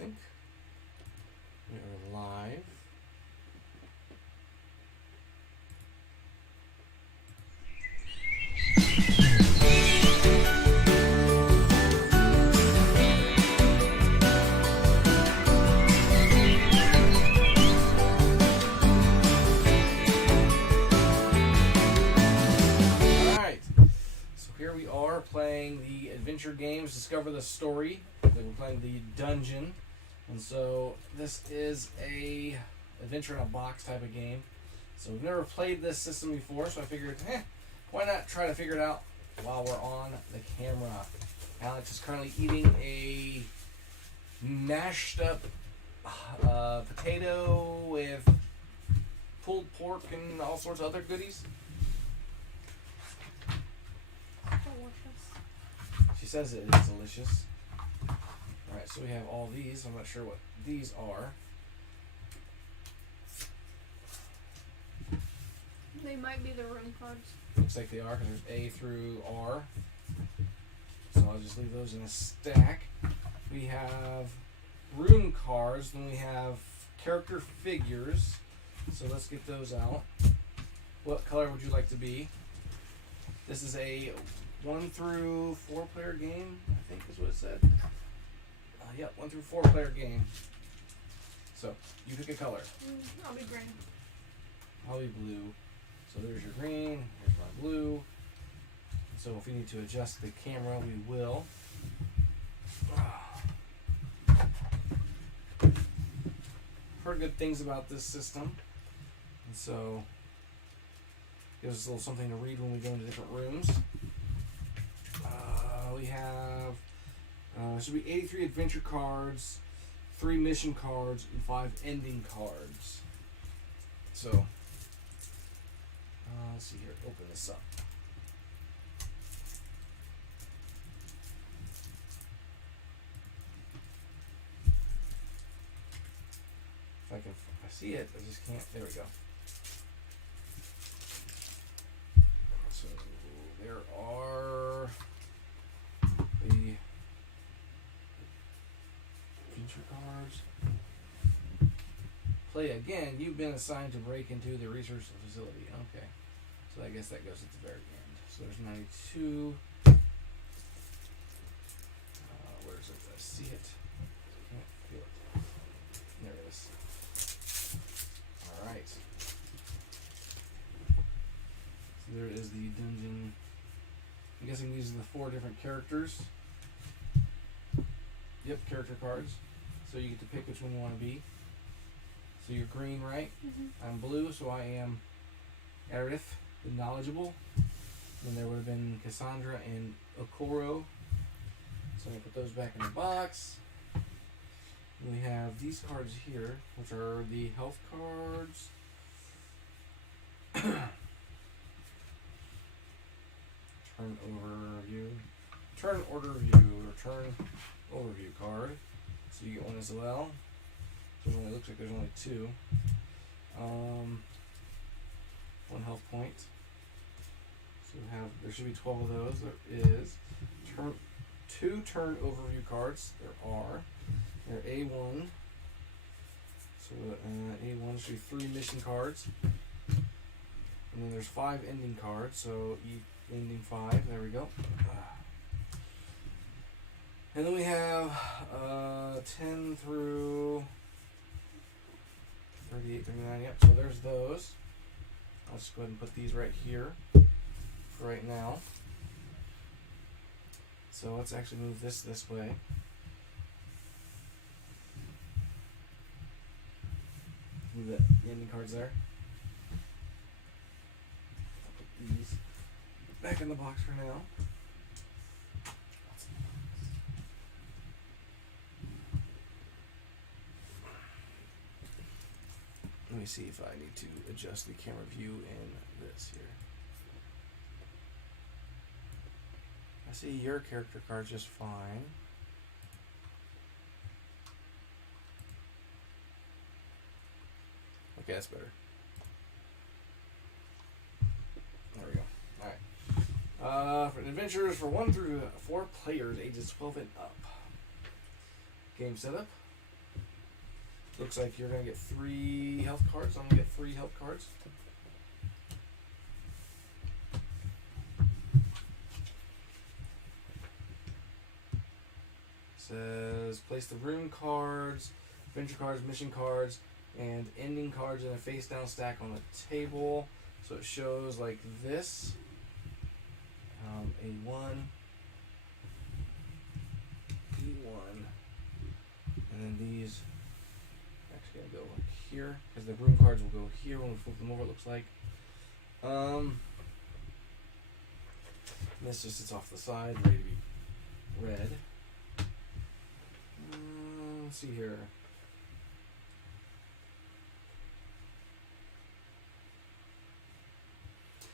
think we are live. Here we are playing the adventure games, Discover the Story. We're playing the Dungeon. And so this is a adventure in a box type of game. So we've never played this system before, so I figured, why not try to figure it out while we're on the camera. Alex is currently eating a mashed up potato with pulled pork and all sorts of other goodies. She says it is delicious. Alright, so we have all these. I'm not sure what these are. They might be the room cards. Looks like they are because there's A through R. So I'll just leave those in a stack. We have rune cards. Then we have character figures. So let's get those out. What color would you like to be? This is a 1 through 4 player game, I think is what it said. Yeah, 1 through 4 player game. So, you pick a color. I'll be green. I'll be blue. So there's your green, here's my blue. So if we need to adjust the camera, we will. Heard good things about this system. And so, gives us a little something to read when we go into different rooms. We have should be 83 adventure cards, 3 mission cards, and 5 ending cards. So let's see here. Open this up. If I see it, I just can't. There we go. So there are the feature cards. Play again. You've been assigned to break into the research facility. Okay. So I guess that goes at the very end. So there's 92. Where is it? I see it. Can't feel it. There it is. Alright. So there is the dungeon. I'm guessing these are the 4 different characters. Yep, character cards. So you get to pick which one you want to be. So you're green, right? Mm-hmm. I'm blue, so I am Aerith, the knowledgeable. Then there would have been Cassandra and Okoro. So I'm going to put those back in the box. And we have these cards here, which are the health cards. Turn overview. Turn order view, or turn overview card. So you get one as well. So it only looks like there's only 2. 1 health point. So we have, there should be 12 of those. There is 2 turn overview cards. There are. They're A1. So A1 should be 3 mission cards. And then there's 5 ending cards. So ending 5. There we go. And then we have 10 through 38, 39. Yep, so there's those. I'll just go ahead and put these right here for right now. So let's actually move this way. Move the ending cards there. I'll put these back in the box for now. Let me see if I need to adjust the camera view in this here. I see your character card just fine. Okay, that's better. There we go. Alright. For adventures for 1 through 4 players, ages 12 and up. Game setup. Looks like you're going to get 3 health cards. I'm going to get 3 health cards. Says place the rune cards, adventure cards, mission cards, and ending cards in a face down stack on the table. So it shows like this. A1, E1, and then these are actually gonna go like here because the rune cards will go here when we flip them over. It looks like. This just sits off the side, ready to be read. Let's see here.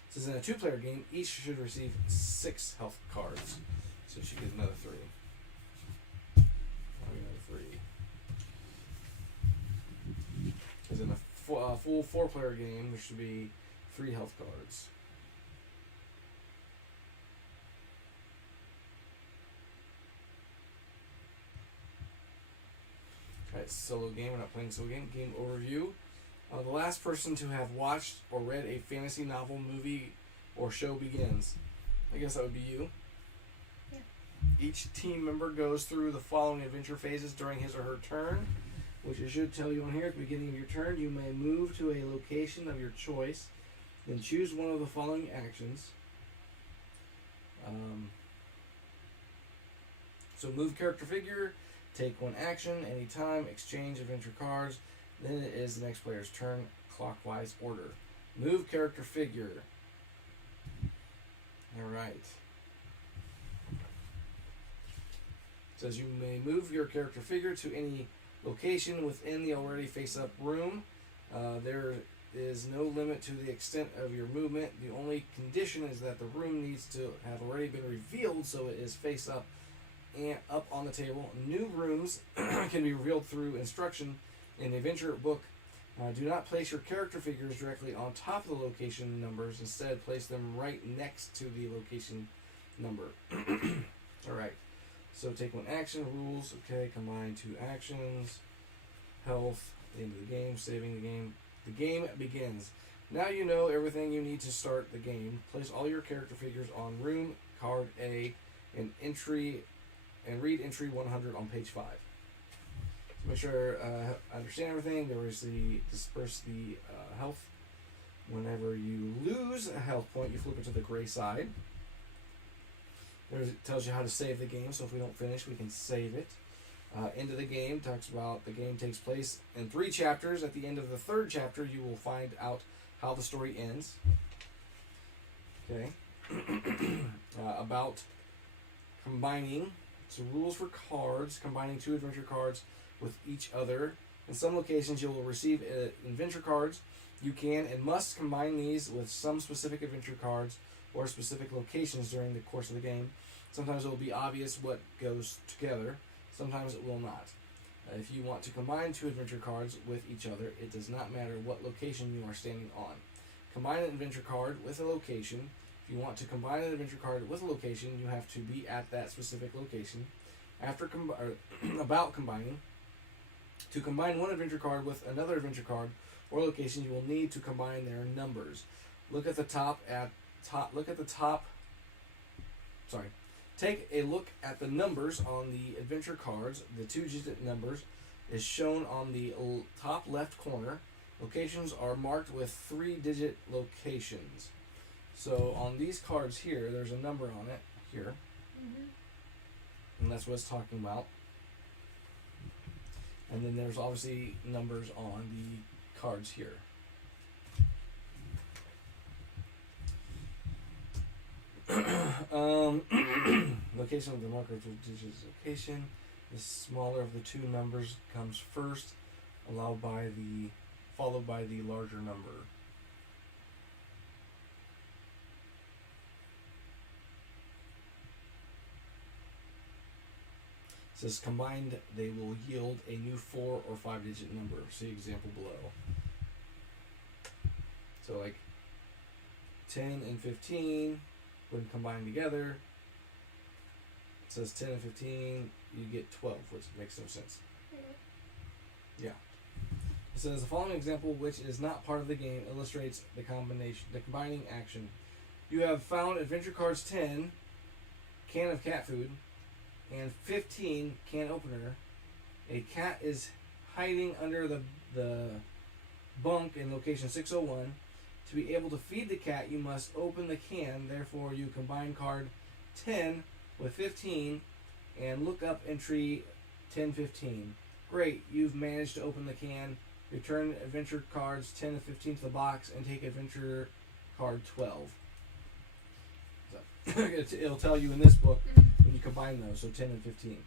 It says in a 2-player game, each should receive 6 health cards. So she gets another 3. Another 3. Because in a full 4-player game, there should be 3 health cards. Alright, solo game. We're not playing solo game. Game overview. The last person to have watched or read a fantasy novel, movie, or show begins. I guess that would be you. Yeah. Each team member goes through the following adventure phases during his or her turn, which it should tell you on here at the beginning of your turn. You may move to a location of your choice, then choose one of the following actions. So move character figure, take 1 action anytime, exchange adventure cards. Then it is the next player's turn, clockwise order. Move character figure. Alright. Says you may move your character figure to any location within the already face-up room. There is no limit to the extent of your movement. The only condition is that the room needs to have already been revealed, so it is face-up and up on the table. New rooms can be revealed through instruction in the adventure book. Do not place your character figures directly on top of the location numbers. Instead, place them right next to the location number. Alright. So take 1 action, rules, okay, combine 2 actions, health, the end of the game, saving the game. The game begins. Now you know everything you need to start the game. Place all your character figures on room card A and read entry 100 on page 5. Make sure I understand everything. There is disperse the health. Whenever you lose a health point, you flip it to the gray side. It tells you how to save the game, so if we don't finish, we can save it. End of the game talks about the game takes place in 3 chapters. At the end of the 3rd chapter, you will find out how the story ends. Okay. About combining. So rules for cards, combining 2 adventure cards with each other. In some locations, you will receive adventure cards. You can and must combine these with some specific adventure cards or specific locations during the course of the game. Sometimes it will be obvious what goes together. Sometimes it will not. If you want to combine 2 adventure cards with each other, it does not matter what location you are standing on. Combine an adventure card with a location. If you want to combine an adventure card with a location, you have to be at that specific location. About combining. To combine 1 adventure card with another adventure card or location, you will need to combine their numbers. Take a look at the numbers on the adventure cards. The 2-digit numbers is shown on the top left corner. Locations are marked with 3-digit locations. So on these cards here, there's a number on it here. And that's what it's talking about. And then there's obviously numbers on the cards here. Location of the marker to digits location. The smaller of the 2 numbers comes first, followed by the larger number. It says combined, they will yield a new 4 or 5-digit number. See example below. So like 10 and 15, when combined together, it says 10 and 15, you get 12, which makes no sense. Yeah. It says the following example, which is not part of the game, illustrates the combining action. You have found adventure cards 10, can of cat food, and 15, can opener. A cat is hiding under the bunk in location 601. To be able to feed the cat, you must open the can. Therefore, you combine card 10 with 15 and look up entry 1015. Great, you've managed to open the can. Return adventure cards 10 and 15 to the box and take adventure card 12. So, it'll tell you in this book when you combine those, so 10 and 15.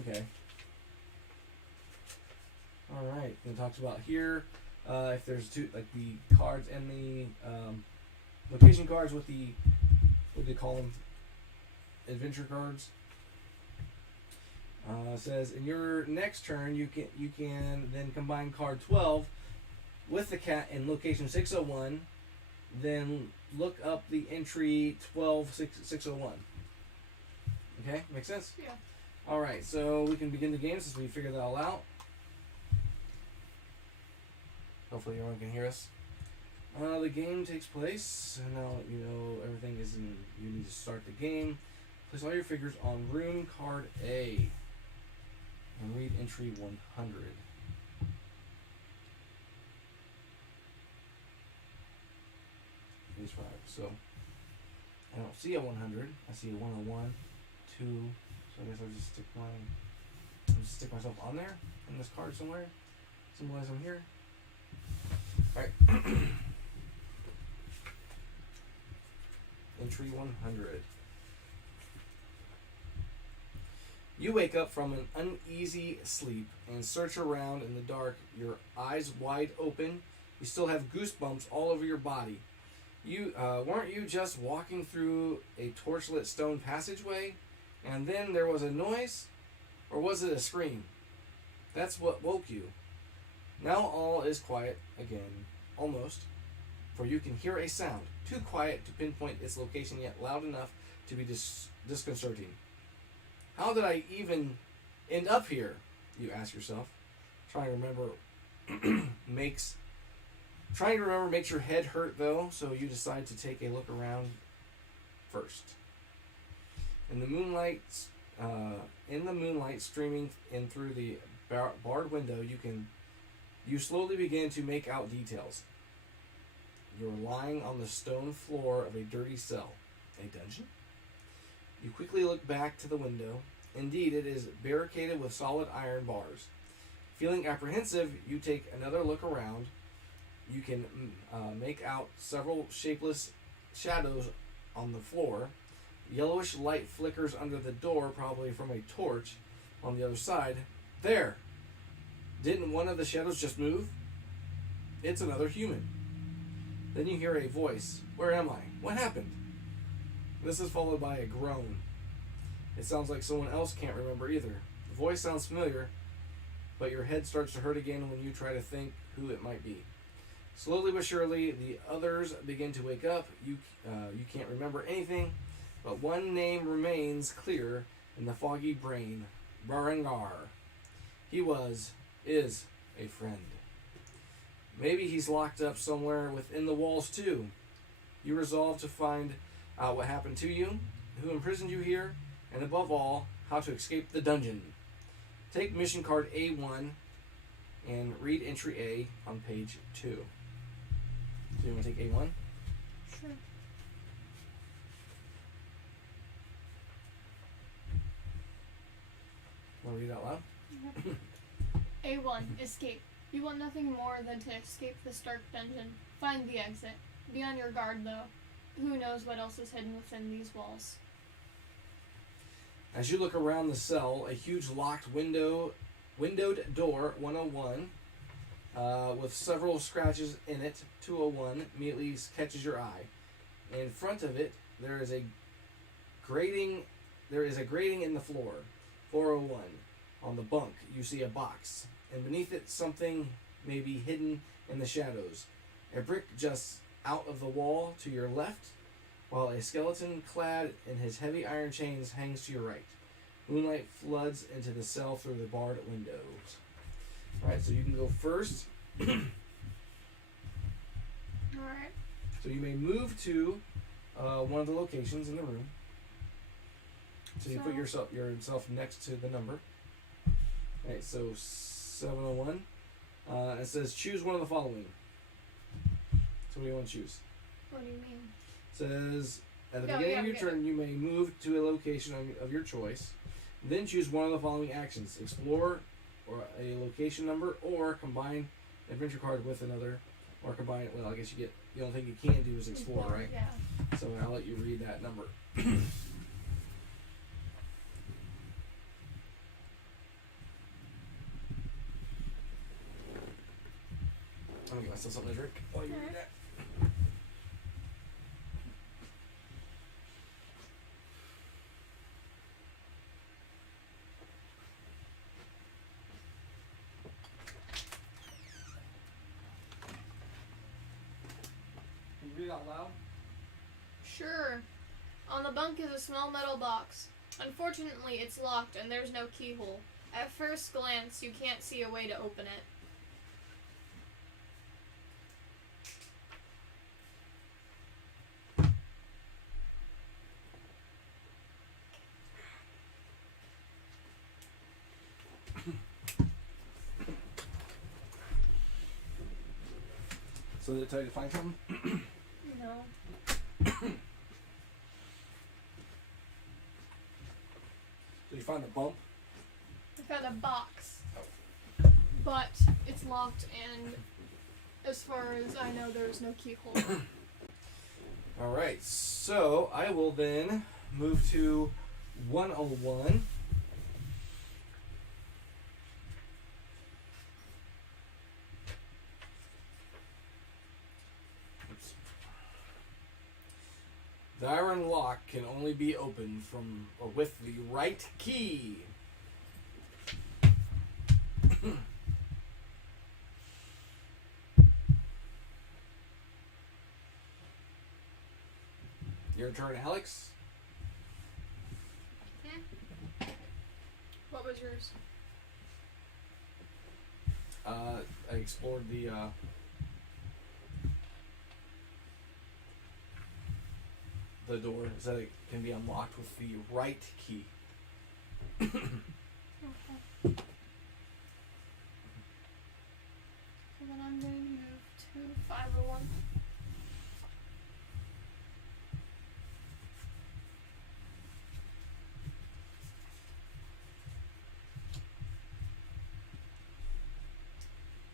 Okay. Alright, and it talks about here, if there's two, like the cards and the location cards with the, what do they call them? Adventure cards. Says in your next turn you can then combine card 12 with the cat in location 601. Then look up the entry 601. Okay, make sense? Yeah. All right, so we can begin the game since we figured that all out. Hopefully everyone can hear us. The game takes place, and now you know everything is in. You need to start the game. Place all your figures on room card A. And read entry 100. Page 5. So, I don't see a 100. I see a 101, 2. So I guess I'll just stick myself on there in this card somewhere. Symbolize I'm here. Alright. Entry 100. You wake up from an uneasy sleep and search around in the dark, your eyes wide open. You still have goosebumps all over your body. Weren't you just walking through a torchlit stone passageway, and then there was a noise? Or was it a scream? That's what woke you. Now all is quiet again, almost, for you can hear a sound, too quiet to pinpoint its location yet loud enough to be disconcerting. How did I even end up here? You ask yourself. Trying to remember makes your head hurt though, so you decide to take a look around first. In the moonlight streaming in through the barred window, you slowly begin to make out details. You're lying on the stone floor of a dirty cell. A dungeon? You quickly look back to the window. Indeed, it is barricaded with solid iron bars. Feeling apprehensive, you take another look around. You can make out several shapeless shadows on the floor. Yellowish light flickers under the door, probably from a torch on the other side. There! Didn't one of the shadows just move? It's another human. Then you hear a voice. Where am I? What happened? This is followed by a groan. It sounds like someone else can't remember either. The voice sounds familiar, but your head starts to hurt again when you try to think who it might be. Slowly but surely, the others begin to wake up. You can't remember anything, but one name remains clear in the foggy brain. Barangar. He is a friend. Maybe he's locked up somewhere within the walls too. You resolve to find out what happened to you, who imprisoned you here, and above all, how to escape the dungeon. Take mission card A1 and read entry A on page 2. So you want to take A1? Sure. Want to read it out loud? A1. Escape. You want nothing more than to escape the stark dungeon. Find the exit. Be on your guard, though. Who knows what else is hidden within these walls. As you look around the cell, a huge locked windowed door, 101, with several scratches in it, 201, immediately catches your eye. In front of it, there is a grating in the floor, 401. On the bunk, you see a box, and beneath it, something may be hidden in the shadows. A brick just out of the wall to your left, while a skeleton clad in his heavy iron chains hangs to your right. Moonlight floods into the cell through the barred windows. Alright, so you can go first. Alright. So you may move to one of the locations in the room. So you put yourself next to the number. Alright, so 701. It says choose one of the following. So what do you want to choose? What do you mean? It says at the beginning of your turn, you may move to a location of your choice. Then choose one of the following actions: explore, or a location number, or combine adventure card with another, or combine. Well, I guess you get. The only thing you can do is explore, right? Yeah. So I'll let you read that number. I'm gonna get myself something to drink while you read that. Can you read out loud? Sure. On the bunk is a small metal box. Unfortunately, it's locked and there's no keyhole. At first glance, you can't see a way to open it. So did it tell you to find something? No. So you find a bump? I found a box. Oh. But it's locked and as far as I know, there's no keyhole. Alright, so I will then move to 101. Oops. The iron lock can only be opened from or with the right key. Your turn, Alex. What was yours? I explored the door so that it can be unlocked with the right key. Okay. So then I'm going to move to 501.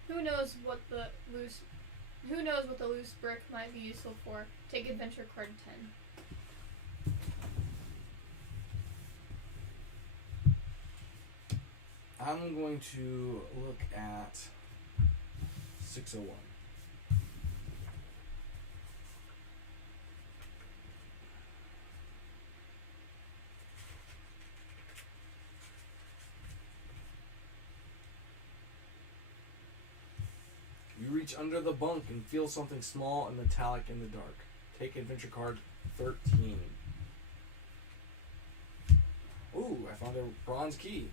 Who knows what the loose brick might be useful for? Take adventure card 10. I'm going to look at 601. You reach under the bunk and feel something small and metallic in the dark. Take adventure card 13. Ooh, I found a bronze key.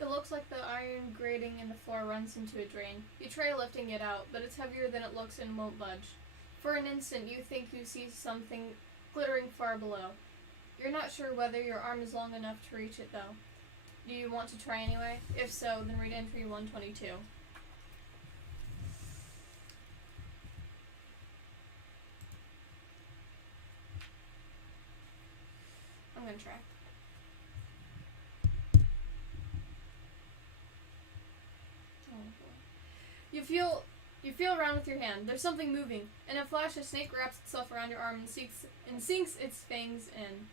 It looks like the iron grating in the floor runs into a drain. You try lifting it out, but it's heavier than it looks and won't budge. For an instant, you think you see something glittering far below. You're not sure whether your arm is long enough to reach it, though. Do you want to try anyway? If so, then read entry 122. I'm gonna try. You feel around with your hand. There's something moving. In a flash, a snake wraps itself around your arm and sinks its fangs in.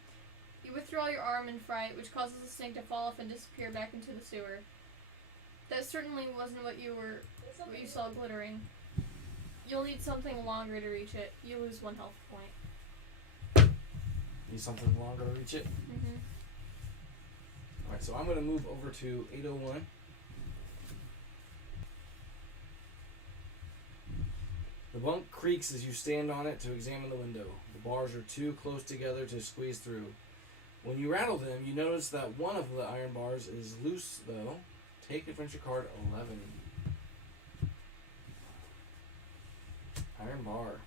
You withdraw your arm in fright, which causes the snake to fall off and disappear back into the sewer. That certainly wasn't what you saw glittering. You'll need something longer to reach it. You lose 1 health point. Need something longer to reach it? Mm-hmm. Alright, so I'm going to move over to 801. The bunk creaks as you stand on it to examine the window. The bars are too close together to squeeze through. When you rattle them, you notice that one of the iron bars is loose, though. Take adventure card 11. Iron bar.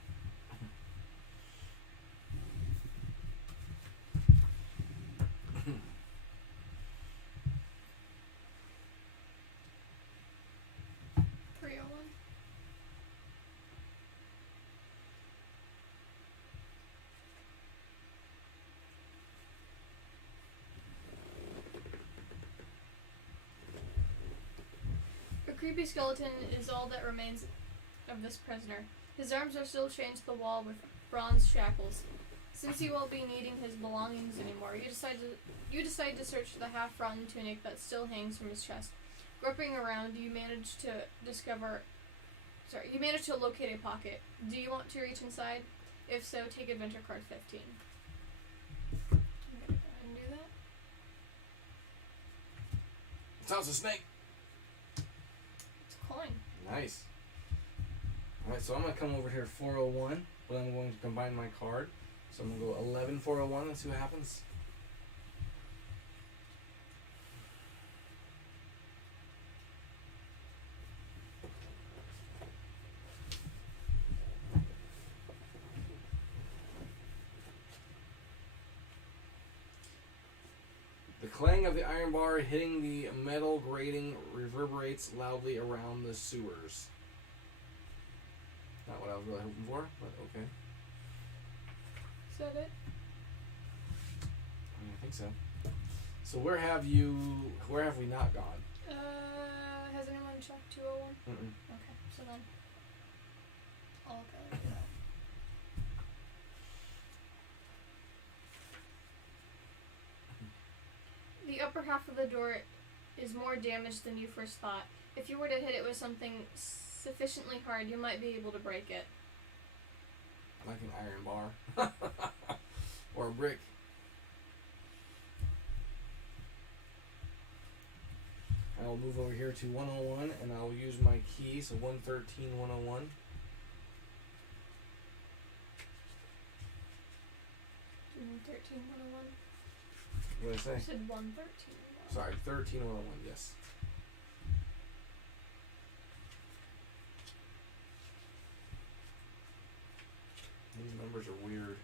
A creepy skeleton is all that remains of this prisoner. His arms are still chained to the wall with bronze shackles. Since you won't be needing his belongings anymore, you decide to search the half-rotten tunic that still hangs from his chest. Groping around, you manage to locate a pocket. Do you want to reach inside? If so, take adventure card 15. I'm gonna go ahead and do that. Sounds a snake. It's a coin. Nice. Alright, so I'm going to come over here 401, but I'm going to combine my card. So I'm going to go 11, 401 and see what happens. The clang of the iron bar hitting the metal grating reverberates loudly around the sewers. Not what I was really hoping for, but okay. Is that it? I think so. So where have we not gone? Has anyone checked 201? Mm-mm. Okay, so then I'll go do that. The upper half of the door is more damaged than you first thought. If you were to hit it with something sufficiently hard, you might be able to break it. Like an iron bar. Or a brick. I'll move over here to 101 and I'll use my key, so 113, 101. Mm, 13, 101. What did I say? You said 113. Sorry, 13, 101, yes. These numbers are weird.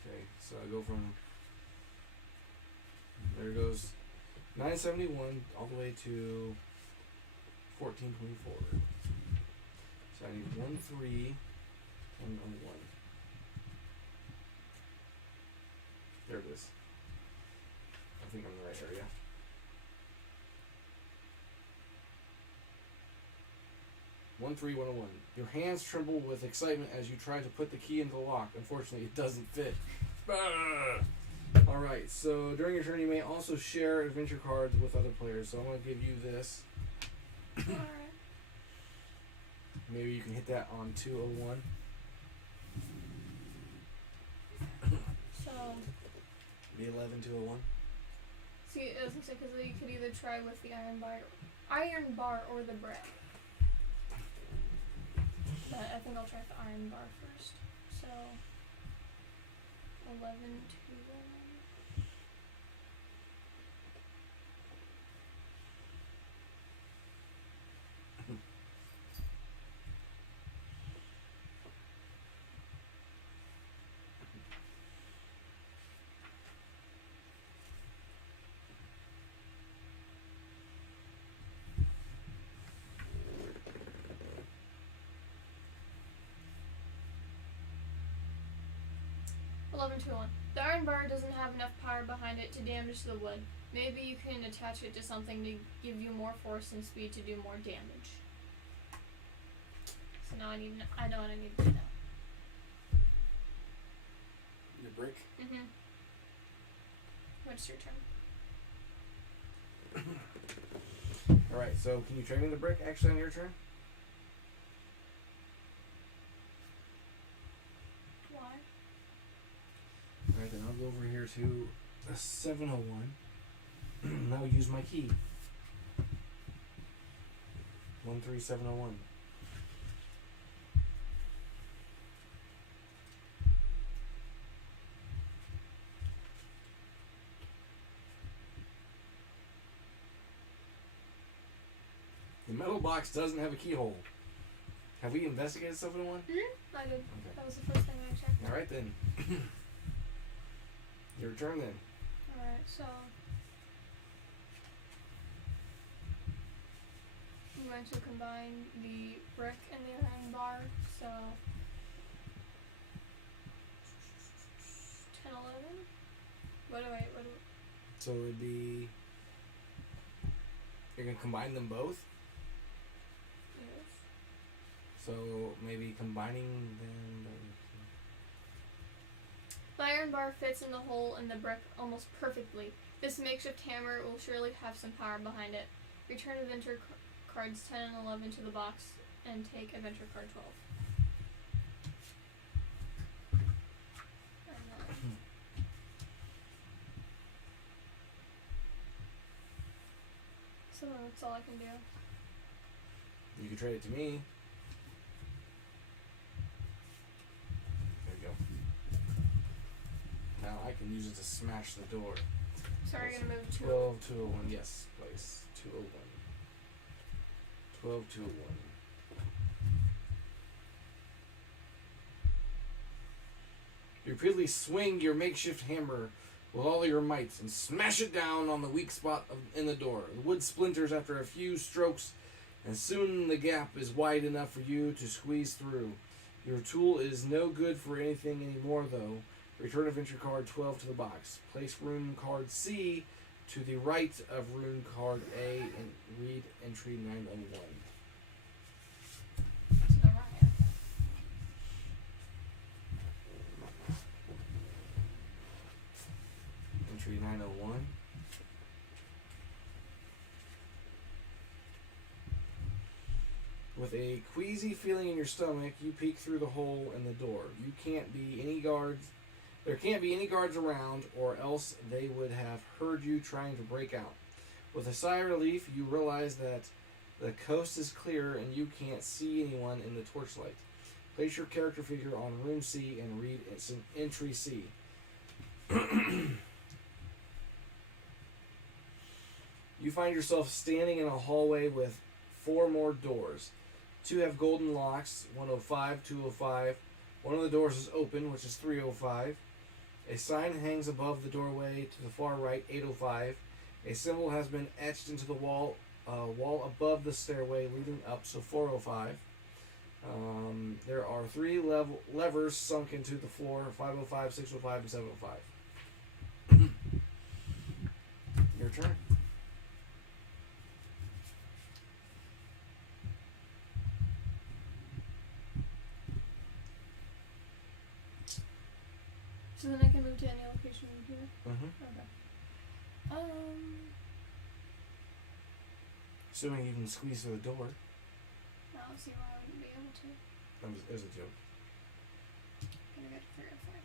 Okay, so I go from, there goes 971 all the way to 1424. So I need 13, 101. There it is. I think I'm in the right area. One 101. Your hands tremble with excitement as you try to put the key into the lock. Unfortunately, it doesn't fit. Alright, so during your turn, you may also share adventure cards with other players. So I'm going to give you this. Alright. Maybe you can hit that on 201. So, Be 11, 201. see, as I said, because you could either try with the iron bar or the brick. But I think I'll try with the iron bar first. So, 11, 201. The iron bar doesn't have enough power behind it to damage the wood. Maybe you can attach it to something to give you more force and speed to do more damage. So now I know what I need to do now. Your brick? Mm-hmm. What's your turn? Alright, so can you trade me the brick actually on your turn? here to a 701. Now use my key. 13701. The metal box doesn't have a keyhole. Have we investigated 701? Mm-hmm. I did. Okay. That was the first thing I checked. Alright then. Your turn then. Alright, so I'm going to combine the brick and the iron bar, so 10, 11? What do So it would be... You're going to combine them both? yes. So maybe combining them... The iron bar fits in the hole in the brick almost perfectly. This makeshift hammer will surely have some power behind it. Return adventure cards 10 and 11 to the box and take adventure card 12. And then so that's all I can do. You can trade it to me. There you go. Now I can use it to smash the door. So are you gonna move 2? 12, 201, yes, place. 201. 12, 201. You repeatedly swing your makeshift hammer with all your might and smash it down on the weak spot in the door. The wood splinters after a few strokes, and soon the gap is wide enough for you to squeeze through. Your tool is no good for anything anymore, though. Return adventure card 12 to the box. Place rune card C to the right of rune card A and read entry 901. To the right. Entry 901. With a queasy feeling in your stomach, you peek through the hole in the door. There can't be any guards around, or else they would have heard you trying to break out. With a sigh of relief, you realize that the coast is clear and you can't see anyone in the torchlight. Place your character figure on room C and read entry C. You find yourself standing in a hallway with 4 more doors. 2 have golden locks, 105, 205. One of the doors is open, which is 305. A sign hangs above the doorway to the far right, 805. A symbol has been etched into the wall above the stairway leading up, so 405. There are 3 levers sunk into the floor, 505, 605, and 705. Your turn. So then I can move to any location in here? Mm-hmm. Okay. Assuming you can squeeze through the door. I don't see why I wouldn't be able to. That was a joke. Gonna go to 305.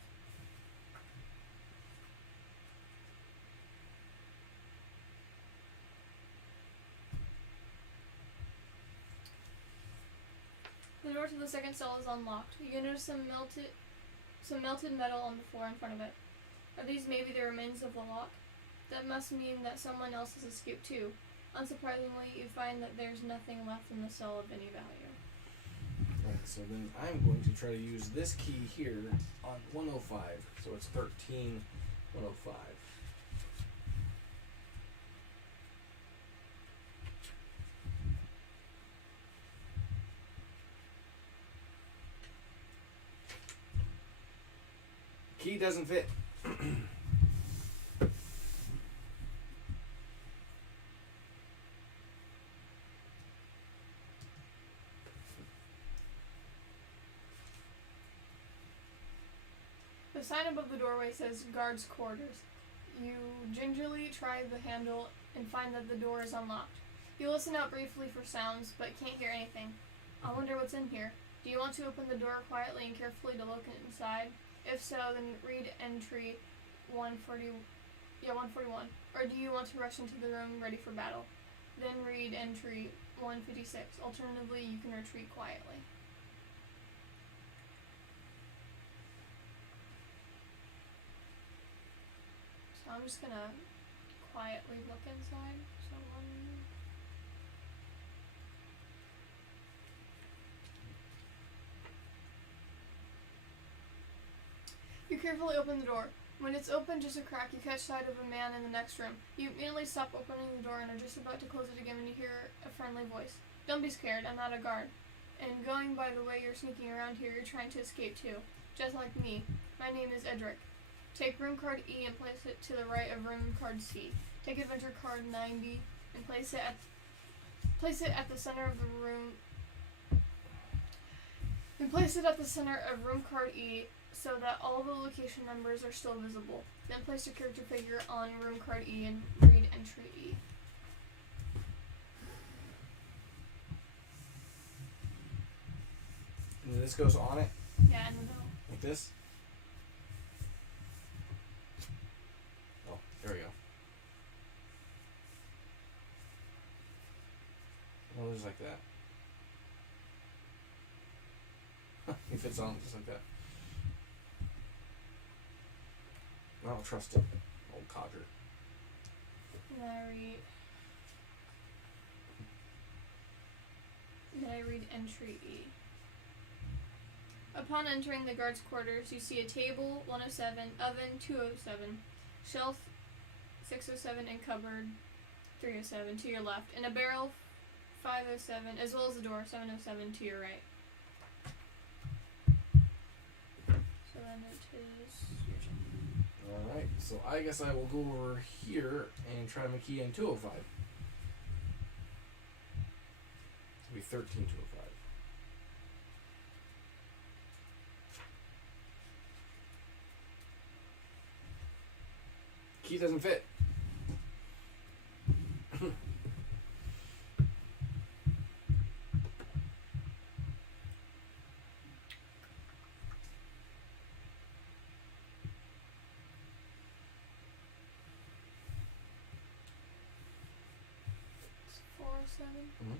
The door to the second cell is unlocked. You notice some melted metal on the floor in front of it. Are these maybe the remains of the lock? That must mean that someone else has escaped too. Unsurprisingly, you find that there's nothing left in the cell of any value. Right, so then I'm going to try to use this key here on 105. So it's 13105. Key doesn't fit. The sign above the doorway says guards' quarters. You gingerly try the handle and find that the door is unlocked. You listen out briefly for sounds, but can't hear anything. I wonder what's in here. Do you want to open the door quietly and carefully to look inside? If so, then read entry 141. Or do you want to rush into the room ready for battle? Then read entry 156. Alternatively, you can retreat quietly. So I'm just gonna quietly look inside. So you carefully open the door. When it's open just a crack, you catch sight of a man in the next room. You immediately stop opening the door and are just about to close it again when you hear a friendly voice. Don't be scared, I'm not a guard. And going by the way you're sneaking around here, you're trying to escape too. Just like me. My name is Edric. Take room card E and place it to the right of room card C. Take adventure card 90 and place it at the center of the room. And place it at the center of room card E so that all the location numbers are still visible. Then place your character figure on room card E and read entry E. And this goes on it? Yeah, in the middle. Like this? Oh, there we go. Oh, just like that. It fits on just like that. I don't trust it. Old codger. Then I read entry E. Upon entering the guard's quarters, you see a table 107, oven 207, shelf 607, and cupboard 307 to your left, and a barrel 507, as well as a door 707 to your right. So then it is your turn. Alright, so I guess I will go over here and try my key in 205. It'll be 13205. Key doesn't fit. It's 407. Mm-hmm.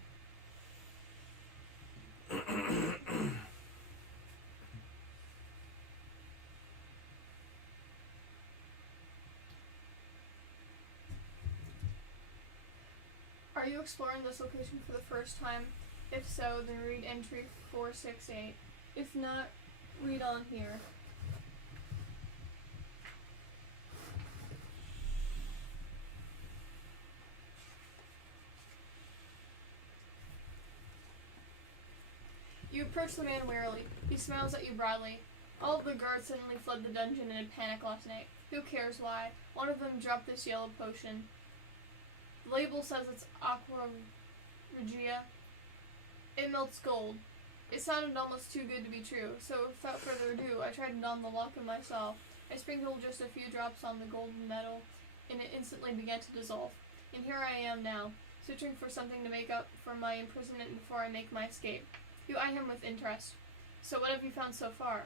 Are you exploring this location for the first time? If so, then read entry 468. If not, read on here. You approach the man warily. He smiles at you broadly. All of the guards suddenly fled the dungeon in a panic last night. Who cares why? One of them dropped this yellow potion. The label says it's aqua regia. It melts gold. It sounded almost too good to be true, so without further ado, I tried it on the lock of myself. I sprinkled just a few drops on the golden metal, and it instantly began to dissolve. And here I am now, searching for something to make up for my imprisonment before I make my escape. You eye him with interest. So what have you found so far?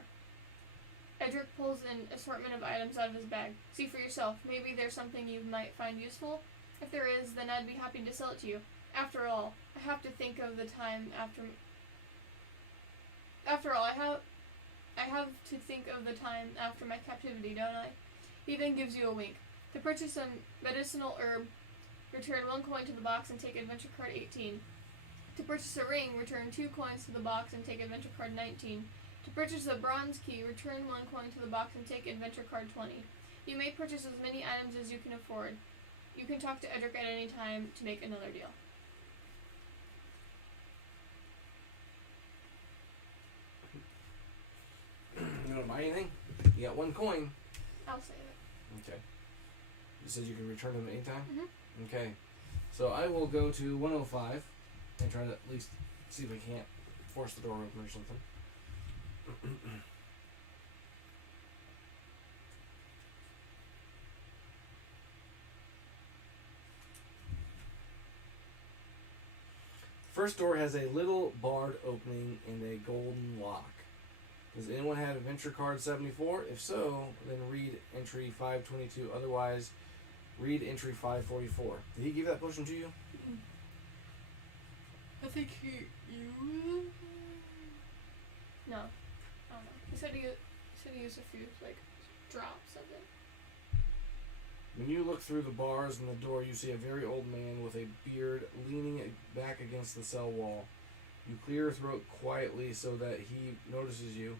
Edric pulls an assortment of items out of his bag. See for yourself. Maybe there's something you might find useful. If there is, then I'd be happy to sell it to you. After all, I have to think of the time after my captivity, don't I? He then gives you a wink. To purchase a medicinal herb, return 1 coin to the box and take adventure card 18. To purchase a ring, return 2 coins to the box and take adventure card 19. To purchase a bronze key, return 1 coin to the box and take adventure card 20. You may purchase as many items as you can afford. You can talk to Edric at any time to make another deal. You don't buy anything? You got 1 coin. I'll save it. Okay. You said you can return them anytime? Mm-hmm. Okay. So I will go to 105 and try to at least see if I can't force the door open or something. First door has a little barred opening and a golden lock. Does anyone have adventure card 74? If so, then read entry 522. Otherwise, read entry 544. Did he give that potion to you? I think you. No, I don't know. He said he used a few like drops of it. When you look through the bars and the door, you see a very old man with a beard leaning back against the cell wall. You clear your throat quietly so that he notices you.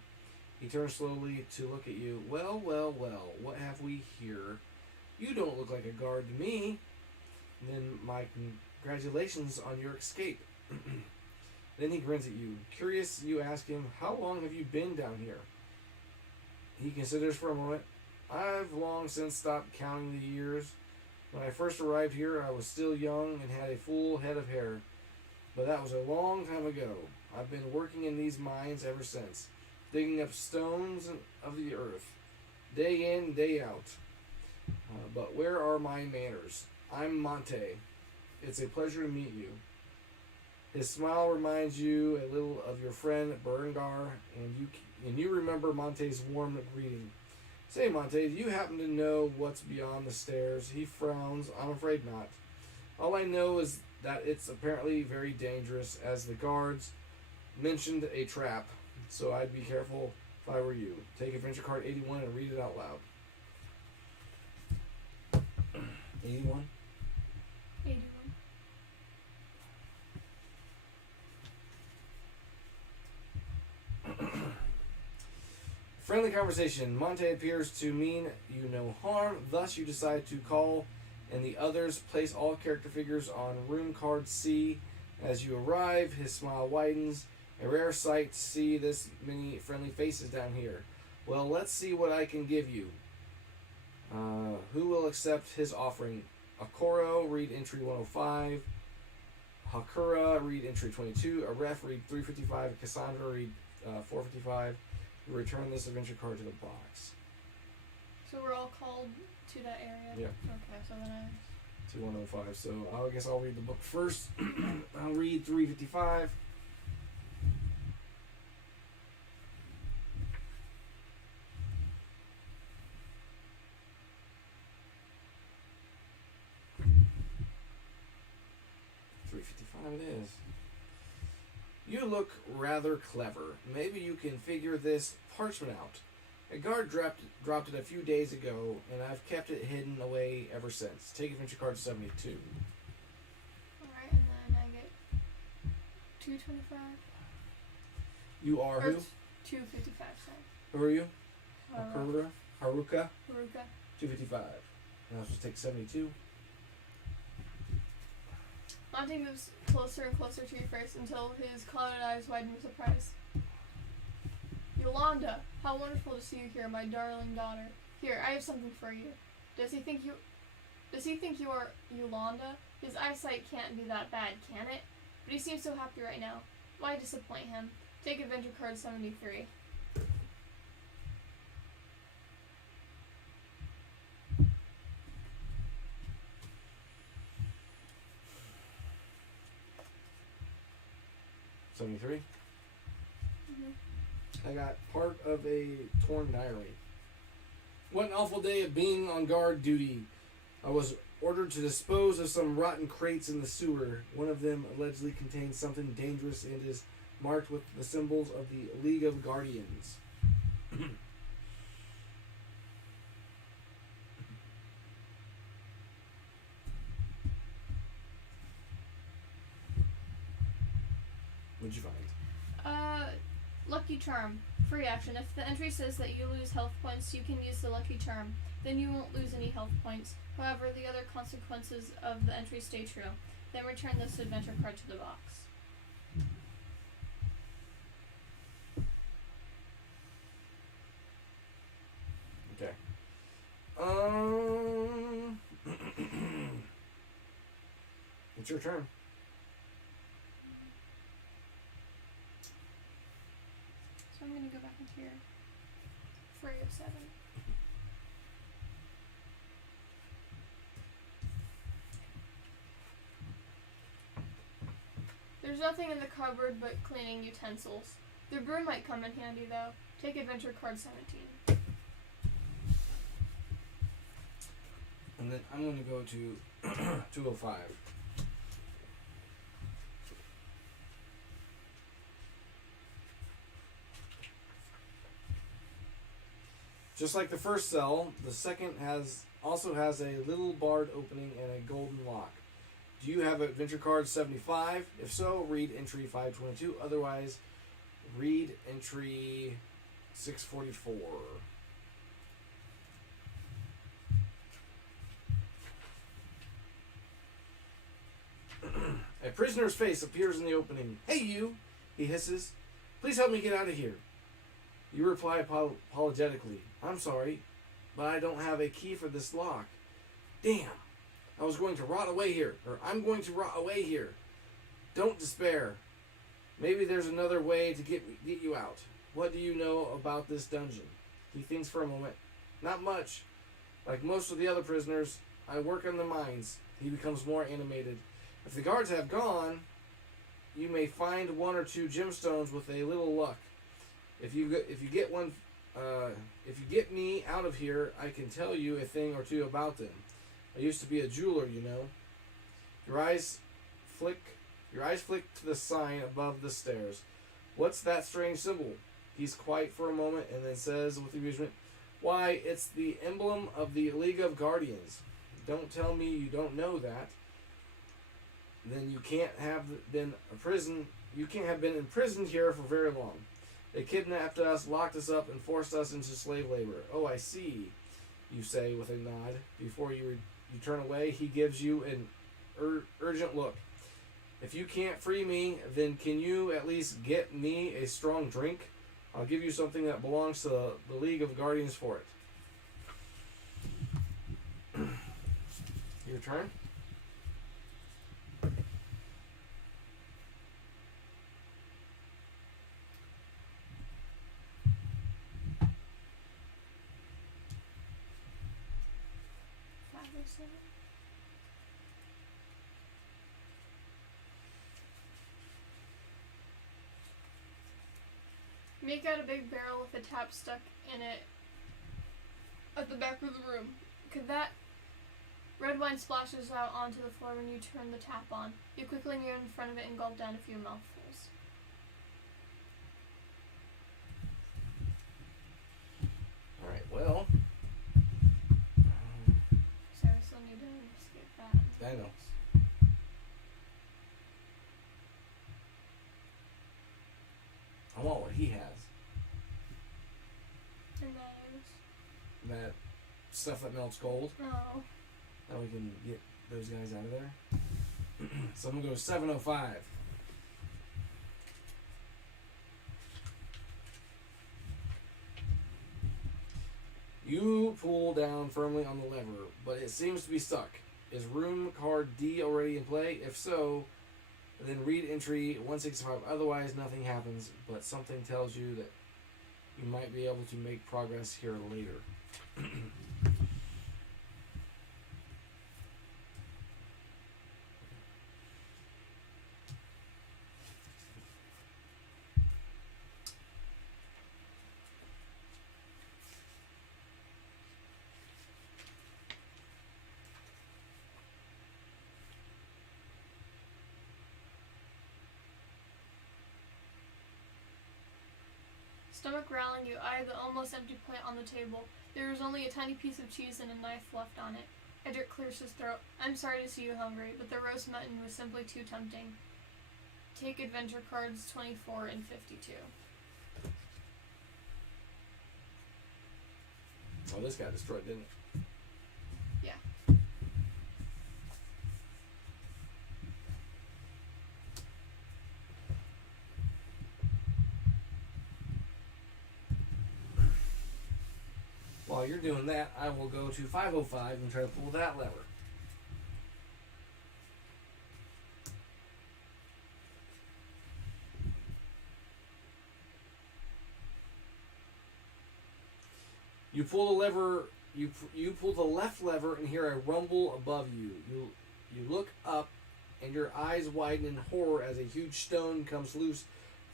He turns slowly to look at you. Well, well, well, what have we here? You don't look like a guard to me. Then my congratulations on your escape. Then he grins at you. Curious, you ask him, how long have you been down here? He considers for a moment. I've long since stopped counting the years. When I first arrived here, I was still young and had a full head of hair. But that was a long time ago. I've been working in these mines ever since, digging up stones of the earth, day in, day out. But where are my manners? I'm Monte. It's a pleasure to meet you. His smile reminds you a little of your friend Berengar, and you remember Monte's warm greeting. Say, Monte, do you happen to know what's beyond the stairs? He frowns. I'm afraid not. All I know is that it's apparently very dangerous, as the guards mentioned a trap, so I'd be careful if I were you. Take adventure card 81 and read it out loud. 81? 81. Friendly conversation. Monte appears to mean you no harm, thus you decide to call, and the others place all character figures on room card C. As you arrive, his smile widens. A rare sight to see this many friendly faces down here. Well, let's see what I can give you. Who will accept his offering? Akoro, read entry 105. Hakura, read entry 22. Aref, read 355. Cassandra, read 455. You return this adventure card to the box. So we're all called to that area? Yeah. Okay, so then I... To 105. So I guess I'll read the book first. I'll read 355. It is. You look rather clever. Maybe you can figure this parchment out. A guard dropped it a few days ago, and I've kept it hidden away ever since. Take adventure card 72. Alright, and then I get 225. You are who? 255, sorry. Who are you? Haruka. Haruka? Haruka. 255. And I'm supposed to take 72. Monte moves closer and closer to you first until his clouded eyes widen with surprise. Yolanda, how wonderful to see you here, my darling daughter. Here, I have something for you. Does he think you are Yolanda? His eyesight can't be that bad, can it? But he seems so happy right now. Why disappoint him? Take adventure card 73. $73. I got part of a torn diary. What an awful day of being on guard duty. I was ordered to dispose of some rotten crates in the sewer. One of them allegedly contains something dangerous and is marked with the symbols of the League of Guardians. What'd you find? Lucky Charm. Free action. If the entry says that you lose health points, you can use the Lucky Charm. Then you won't lose any health points. However, the other consequences of the entry stay true. Then return this adventure card to the box. Okay. It's your turn. So I'm going to go back into here. 3 of 7. There's nothing in the cupboard but cleaning utensils. The broom might come in handy though. Take adventure card 17. And then I'm going to go to 205. Just like the first cell, the second also has a little barred opening and a golden lock. Do you have adventure card 75? If so, read entry 522. Otherwise, read entry 644. A prisoner's face appears in the opening. Hey, you, he hisses. Please help me get out of here. You reply apologetically. I'm sorry, but I don't have a key for this lock. Damn. I was going to rot away here, or I'm going to rot away here. Don't despair. Maybe there's another way to get you out. What do you know about this dungeon? He thinks for a moment. Not much. Like most of the other prisoners, I work on the mines. He becomes more animated. If the guards have gone, you may find one or two gemstones with a little luck. If you get me out of here, I can tell you a thing or two about them. I used to be a jeweler, you know. Your eyes flick to the sign above the stairs. What's that strange symbol? He's quiet for a moment and then says with amusement, Why, it's the emblem of the League of Guardians. Don't tell me you don't know that. Then you can't have been imprisoned here for very long. They kidnapped us, locked us up, and forced us into slave labor. Oh, I see, you say with a nod. Before you turn away, he gives you an urgent look. If you can't free me, then can you at least get me a strong drink? I'll give you something that belongs to the League of Guardians for it. Your turn. Make out a big barrel with a tap stuck in it at the back of the room. Could that red wine splashes out onto the floor when you turn the tap on. You quickly kneel in front of it and gulp down a few mouthfuls. Alright, well. So we still need to investigate that. I know. I want what he has. And that is? That stuff that melts gold. Oh. That we can get those guys out of there. So I'm going to go 705. You pull down firmly on the lever, but it seems to be stuck. Is room card D already in play? If so, then read entry 165. Otherwise, nothing happens, but something tells you that you might be able to make progress here later. Stomach growling, you eye the almost empty plate on the table. There is only a tiny piece of cheese and a knife left on it. Edric clears his throat. I'm sorry to see you hungry, but the roast mutton was simply too tempting. Take adventure cards 24 and 52. Oh, this got destroyed, didn't it? Yeah. While you're doing that, I will go to 505 and try to pull that lever. You pull the lever. You pull the left lever and hear a rumble above you. You look up, and your eyes widen in horror as a huge stone comes loose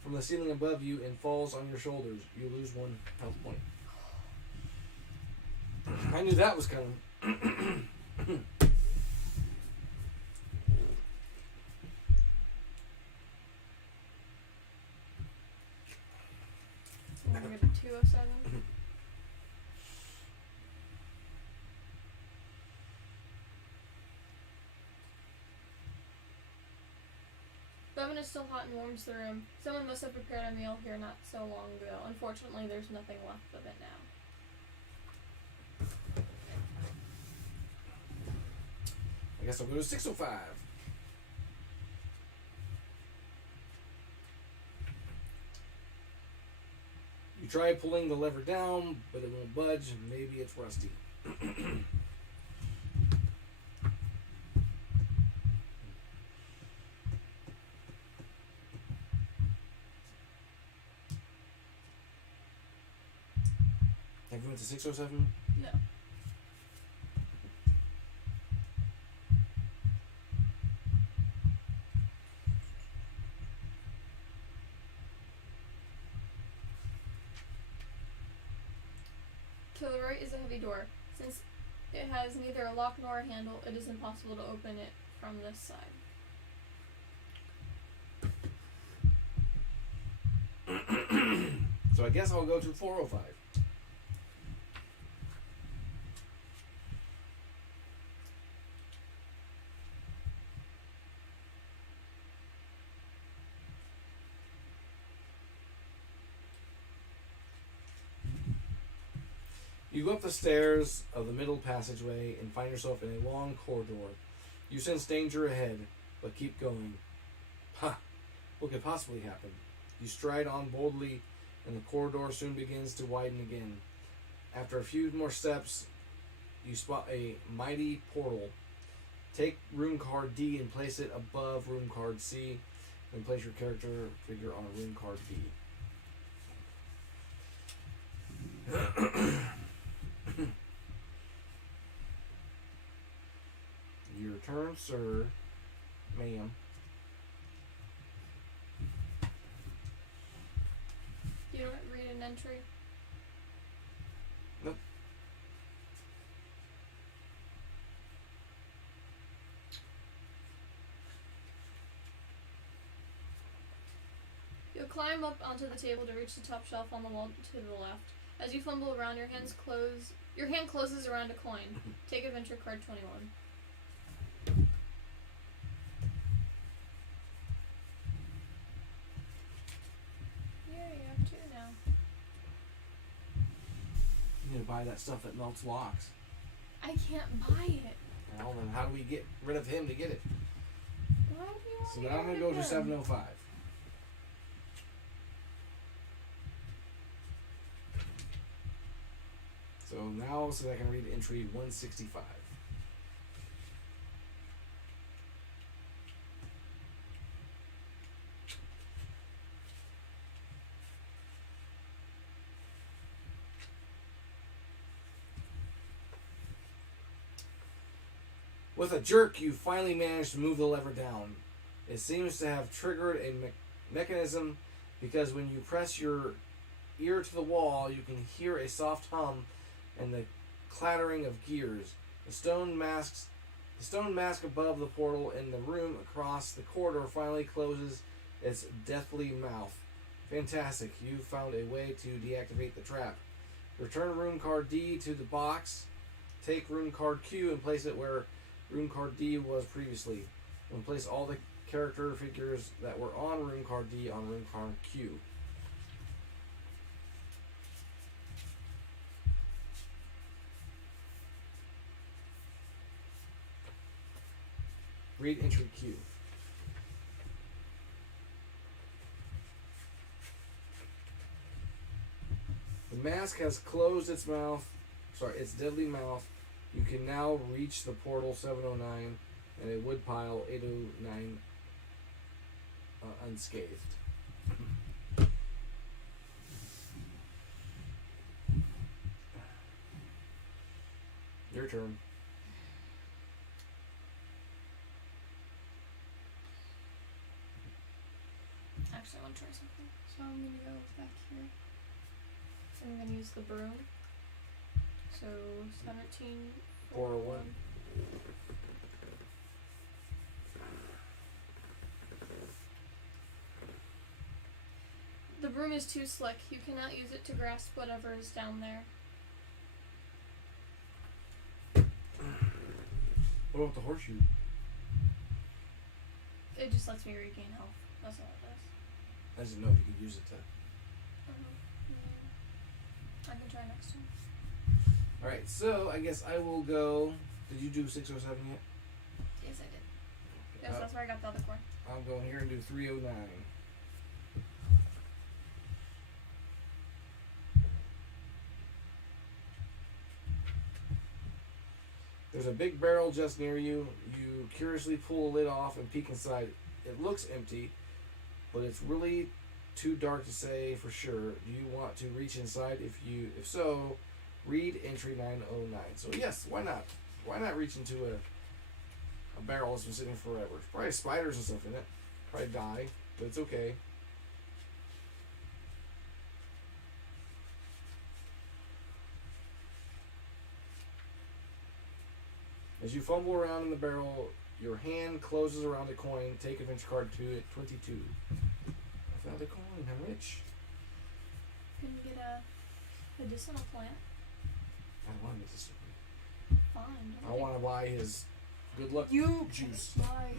from the ceiling above you and falls on your shoulders. You lose 1 health point. I knew that was coming. I'm going to go to 207. The oven is still hot and warms the room. Someone must have prepared a meal here not so long ago. Unfortunately, there's nothing left of it now. I guess I'll go to 605. You try pulling the lever down, but it won't budge. Maybe it's rusty. Have you went to 607? No. To the right is a heavy door. Since it has neither a lock nor a handle, it is impossible to open it from this side. So I guess I'll go to 405. You go up the stairs of the middle passageway and find yourself in a long corridor. You sense danger ahead, but keep going. Ha! What could possibly happen? You stride on boldly, and the corridor soon begins to widen again. After a few more steps, you spot a mighty portal. Take room card D and place it above room card C, and place your character figure on room card D. Your turn, sir. Ma'am. You don't read an entry? Nope. You'll climb up onto the table to reach the top shelf on the wall to the left. As you fumble around, your hand closes around a coin. Take adventure card 21. Yeah, you have 2 now. You need to buy that stuff that melts locks. I can't buy it. Well, then how do we get rid of him to get it? Why do you want So me now I'm going to get go to rid of him? 705. So now, so that I can read entry 165. With a jerk, you finally manage to move the lever down. It seems to have triggered a mechanism because when you press your ear to the wall, you can hear a soft hum and the clattering of gears. The stone mask above the portal in the room across the corridor finally closes its deathly mouth. Fantastic. You found a way to deactivate the trap. Return room card D to the box. Take room card Q and place it where room card D was previously. And place all the character figures that were on room card D on room card Q. Read entry Q. The mask has closed its deadly mouth. You can now reach the portal 709 and a woodpile 809 unscathed. Your turn. Actually, I want to try something. So I'm going to go back here. I'm going to use the broom. So 17. 401. The broom is too slick. You cannot use it to grasp whatever is down there. What about the horseshoe? It just lets me regain health. That's all it does. I just didn't know if you could use it to. I can try next time. Alright, so I guess I will go. Did you do 607 yet? Yes, I did. Yes, that's where I got the other coin. I'll go in here and do 309. There's a big barrel just near you. You curiously pull a lid off and peek inside. It looks empty, but it's really too dark to say for sure. Do you want to reach inside? If so, read entry 909. So yes, why not? Why not reach into a barrel that's been sitting forever? Probably spiders and stuff in it. Probably die, but it's okay. As you fumble around in the barrel, your hand closes around the coin. Take adventure card 2 at 22. I found a coin. I'm rich. Can you get a medicinal plant? I don't want medicinal. Fine. I want to buy his good luck juice. Buy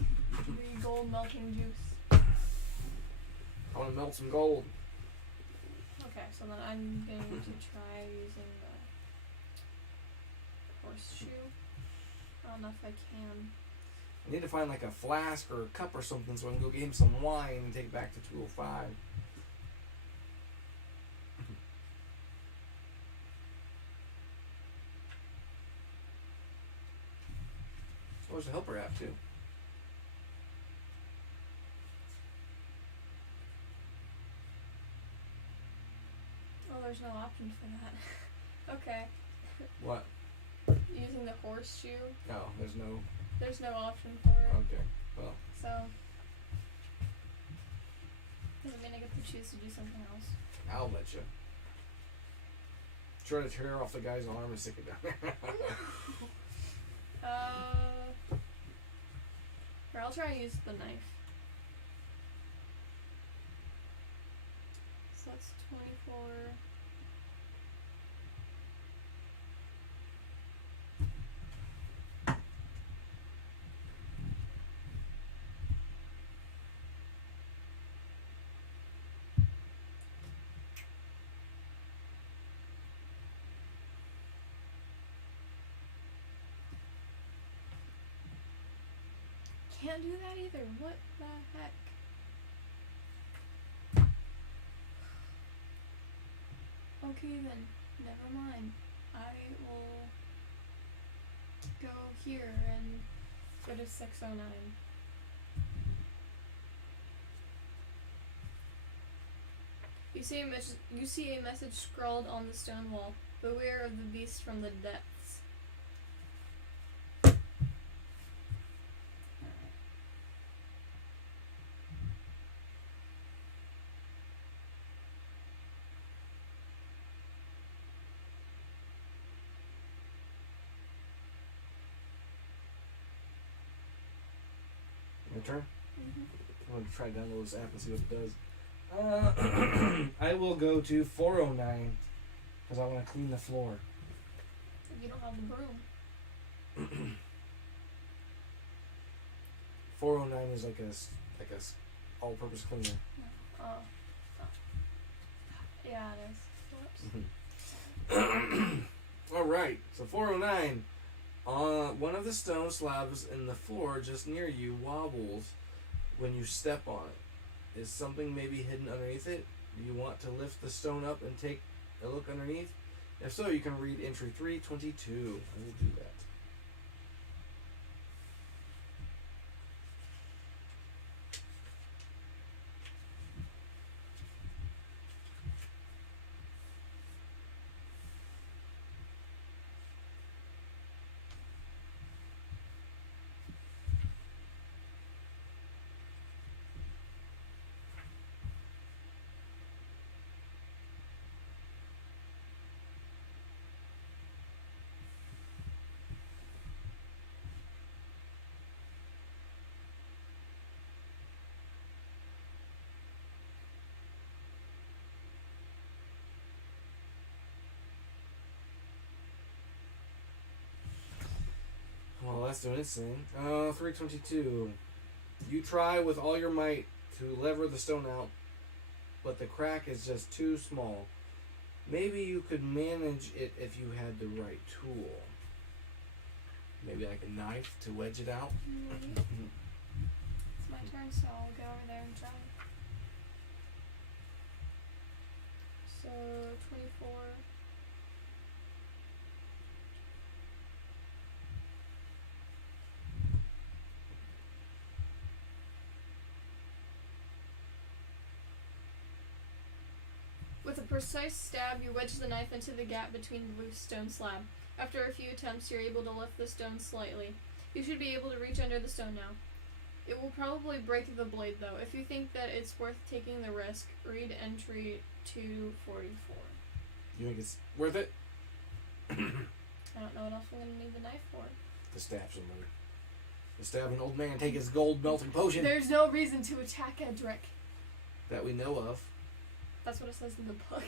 the gold melting juice. I want to melt some gold. Okay, so then I'm going to try using the horseshoe. I don't know if I can. I need to find like a flask or a cup or something so I can go get him some wine and take it back to 205. So there's a helper app too. Oh, there's no option for that. Okay. What? Using the horseshoe. No, there's no. There's no option for it. Okay, well. So doesn't mean I get to choose to do something else. I'll let you. Try to tear off the guy's arm and stick it down there. Here, I'll try and use the knife. So that's 24. Can't do that either. What the heck? Okay then, never mind. I will go here and go to 609. You see a message scrawled on the stone wall. Beware of the beast from the depths. Your turn? Mm-hmm. I'm going to try to download this app and see what it does. I will go to 409 because I want to clean the floor. You don't have the broom. 409 is like a all-purpose cleaner. Oh. Yeah, it is. Whoops. All right, so 409. One of the stone slabs in the floor just near you wobbles when you step on it. Is something maybe hidden underneath it? Do you want to lift the stone up and take a look underneath? If so, you can read entry 322. I will do that. that's doing its thing. 322. You try with all your might to lever the stone out, but the crack is just too small. Maybe you could manage it if you had the right tool. Maybe like a knife to wedge it out. Maybe. It's my turn, so I'll go over there and try. So 24. With a precise stab, you wedge the knife into the gap between the loose stone slab. After a few attempts, you're able to lift the stone slightly. You should be able to reach under the stone now. It will probably break the blade, though. If you think that it's worth taking the risk, read entry 244. You think it's worth it? I don't know what else I'm going to need the knife for. To stab somebody. To stab an old man, take his gold melting potion. There's no reason to attack Edric. That we know of. That's what it says in the book.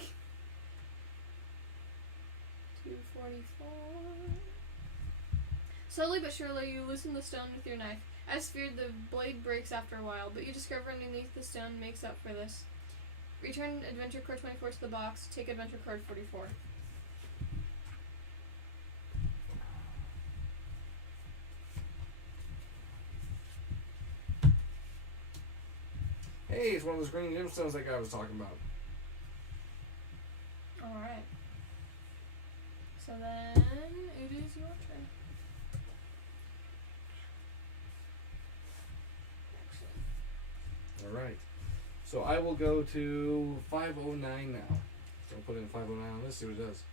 244. Slowly but surely, you loosen the stone with your knife. As feared, the blade breaks after a while, but you discover underneath the stone makes up for this. Return Adventure Card 24 to the box. Take Adventure Card 44. Hey, it's one of those green gemstones that guy was talking about. Alright. So then, it is your turn. Alright. So I will go to 509 now. So I'll put in 509 on this, see what it does.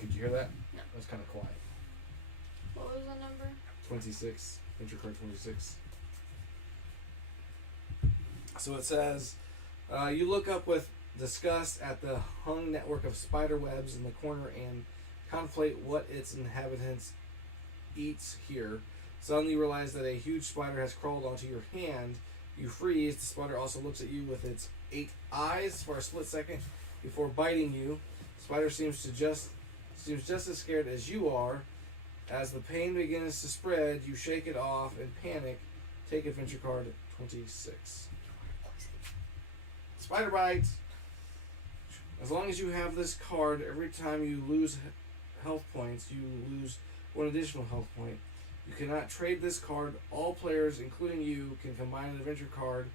Did you hear that? No. That was kind of quiet. What was the number? 26. Adventure card 26. So it says, you look up with disgust at the hung network of spider webs in the corner and contemplate what its inhabitants eats here. Suddenly you realize that a huge spider has crawled onto your hand. You freeze. The spider also looks at you with its 8 eyes for a split second before biting you. The spider seems just as scared as you are. As the pain begins to spread, you shake it off and panic. Take Adventure Card 26. Spider bites! As long as you have this card, every time you lose health points, you lose 1 additional health point. You cannot trade this card. All players, including you, can combine an adventure card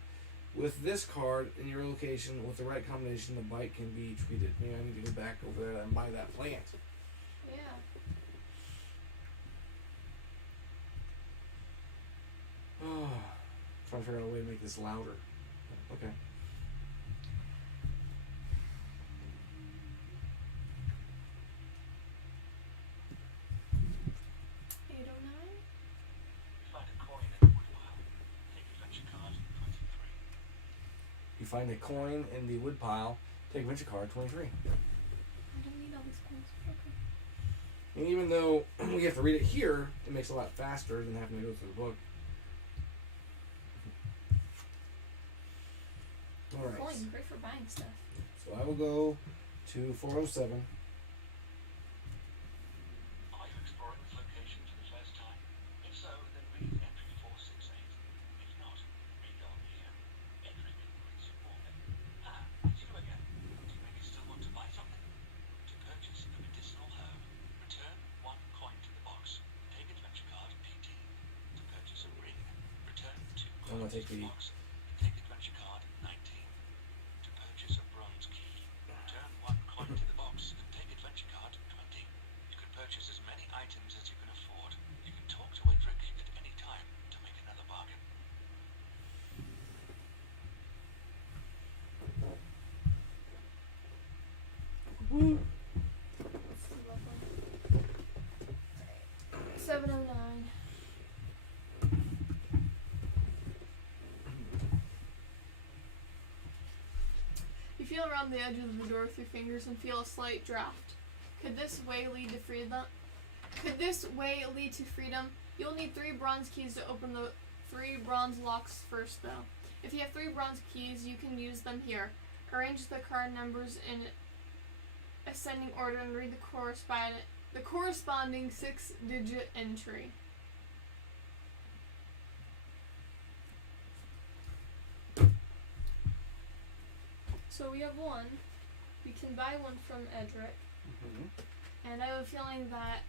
with this card in your location. With the right combination, the bite can be treated. Maybe I need to go back over there and buy that plant. Yeah. Trying to figure out a way to make this louder. Okay. You find a coin in the wood pile. Take Adventure Card 23. I don't need all these points. Okay. And even though we have to read it here, it makes it a lot faster than having to go through the book. Alright. Coin, great for buying stuff. So I will go to 407. Are you exploring this location for the first time? If so, then read entry 468. If not, read on here. Entry increase warning. It's you again. Do you maybe still want to buy something? To purchase a medicinal herb, return 1 coin to the box. Take Adventure Card 18. To purchase a ring, return 2 I'm gonna coins take to the the- box. Take Adventure Card 19. To purchase a bronze key, return 1 coin to the box and take Adventure Card 20. You can purchase as many items as you can afford. You can talk to Edric at any time to make another bargain. Woo. 709. feel around the edge of the door with your fingers and feel a slight draft. Could this way lead to freedom? You'll need 3 bronze keys to open the 3 bronze locks first, though. If you have 3 bronze keys, you can use them here. Arrange the card numbers in ascending order and read the corresponding 6-digit entry. So we have 1. We can buy 1 from Edric. Mm-hmm. And I have a feeling that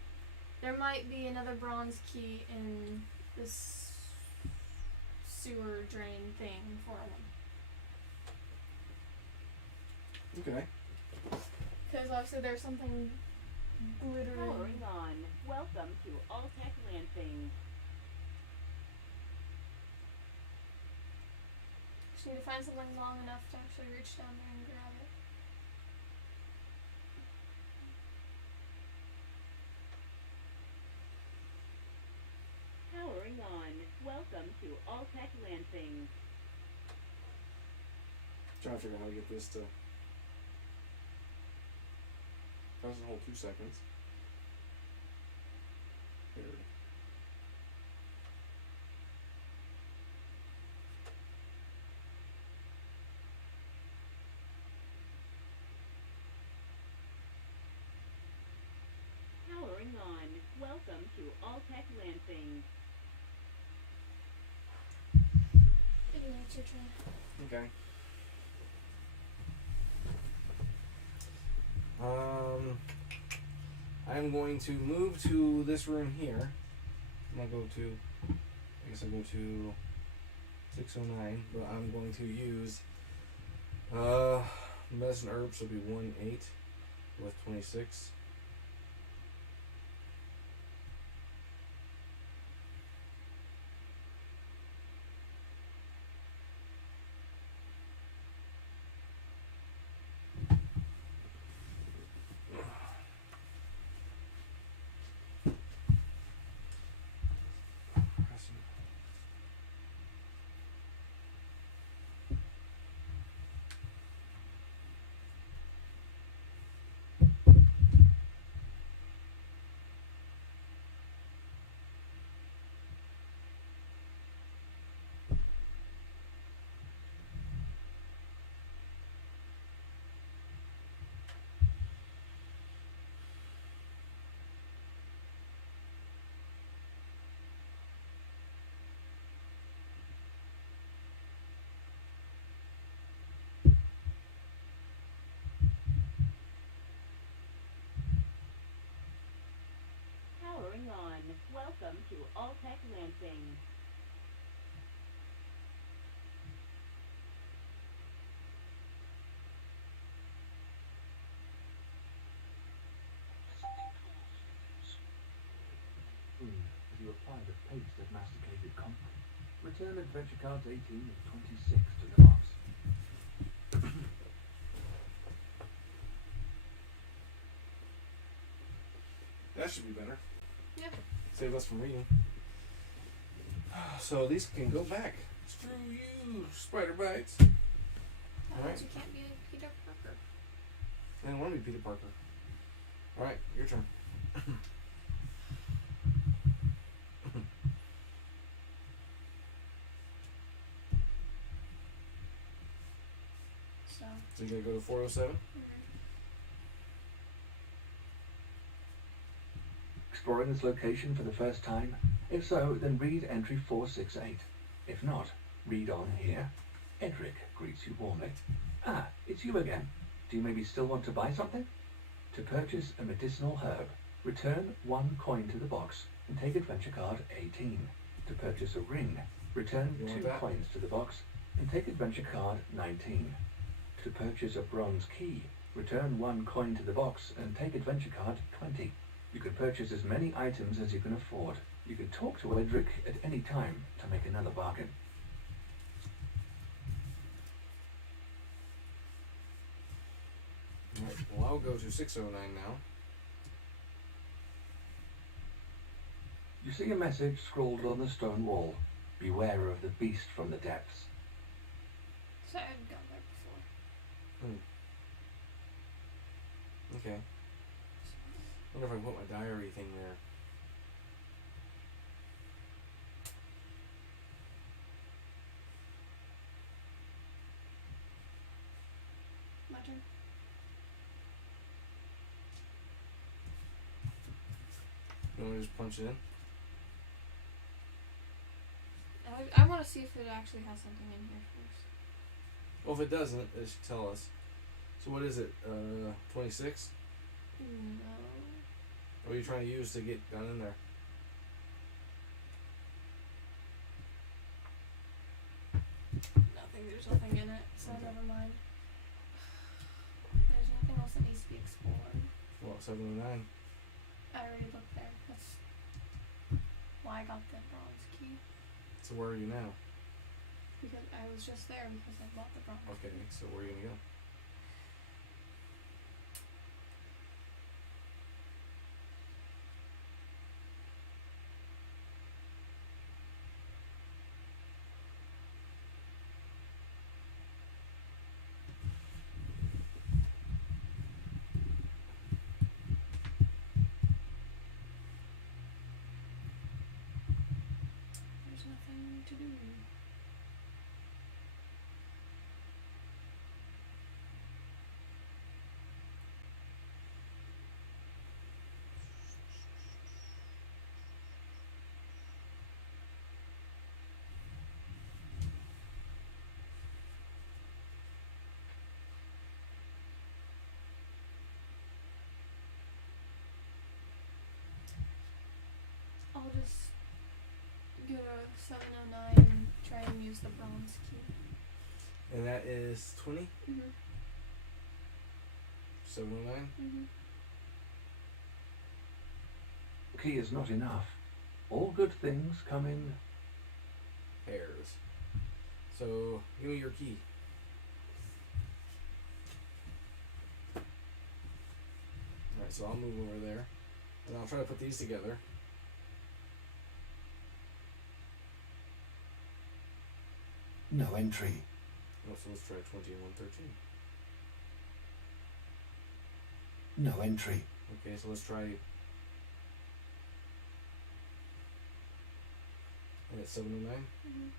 there might be another bronze key in this sewer drain thing for them. Okay. Because obviously there's something glittering. Powering on. Welcome to All Tech Lansing. Just need to find something long enough to actually reach down there and grab it. Powering on. Welcome to All Tech Lansing. Trying to figure out how to get this to. Doesn't hold 2 seconds. Here. Powering on. Welcome to All Tech Lansing. Idiot, it's your turn. Okay. I'm going to move to this room here. I'm gonna go to. I guess I'll go to 609, but I'm going to use medicine herbs. So it'll be 1-8 with 26. Powering on. Welcome to All Tech Lansing. As you apply the paste of masticated concrete, return adventure cards 18 and 26 to the box. That should be better. Yeah. Save us from reading. So these can go back. Screw you, spider bites. Alright. You can't be Peter Parker. I didn't want to be Peter Parker. Alright, your turn. So. So you're going to go to 407? Exploring this location for the first time? If so, then read entry 468. If not, read on here. Edric greets you warmly. Ah, it's you again. Do you maybe still want to buy something? To purchase a medicinal herb, return 1 coin to the box and take adventure card 18. To purchase a ring, return You want 2 that? coins to the box and take adventure card 19. To purchase a bronze key, return 1 coin to the box and take adventure card 20. You can purchase as many items as you can afford. You can talk to Edric at any time to make another bargain. Alright, well I'll go to 609 now. You see a message scrawled on the stone wall. Beware of the beast from the depths. So I had gone there before. Okay. I wonder if I put my diary thing there. My turn. You want me to just punch it in? I want to see if it actually has something in here first. Well, if it doesn't, it should tell us. So what is it? 26? No. What are you trying to use to get down in there? Nothing. There's nothing in it, so Okay. never mind. There's nothing else that needs to be explored. Well, 709. I already looked there. That's why I got the bronze key. So where are you now? Because I was just there because I bought the bronze Okay, key. so where are you gonna go? There's nothing to do. I'll just go to 709 and try and use the bronze key. And that is 20? Mhm. 709? Mhm. Key is not enough. All good things come in. Pairs. So, give me your key. Alright, so I'll move over there. And I'll try to put these together. No entry. Oh, so let's try 20 and 113. No entry. Okay, so let's try. And it's 709. Mhm.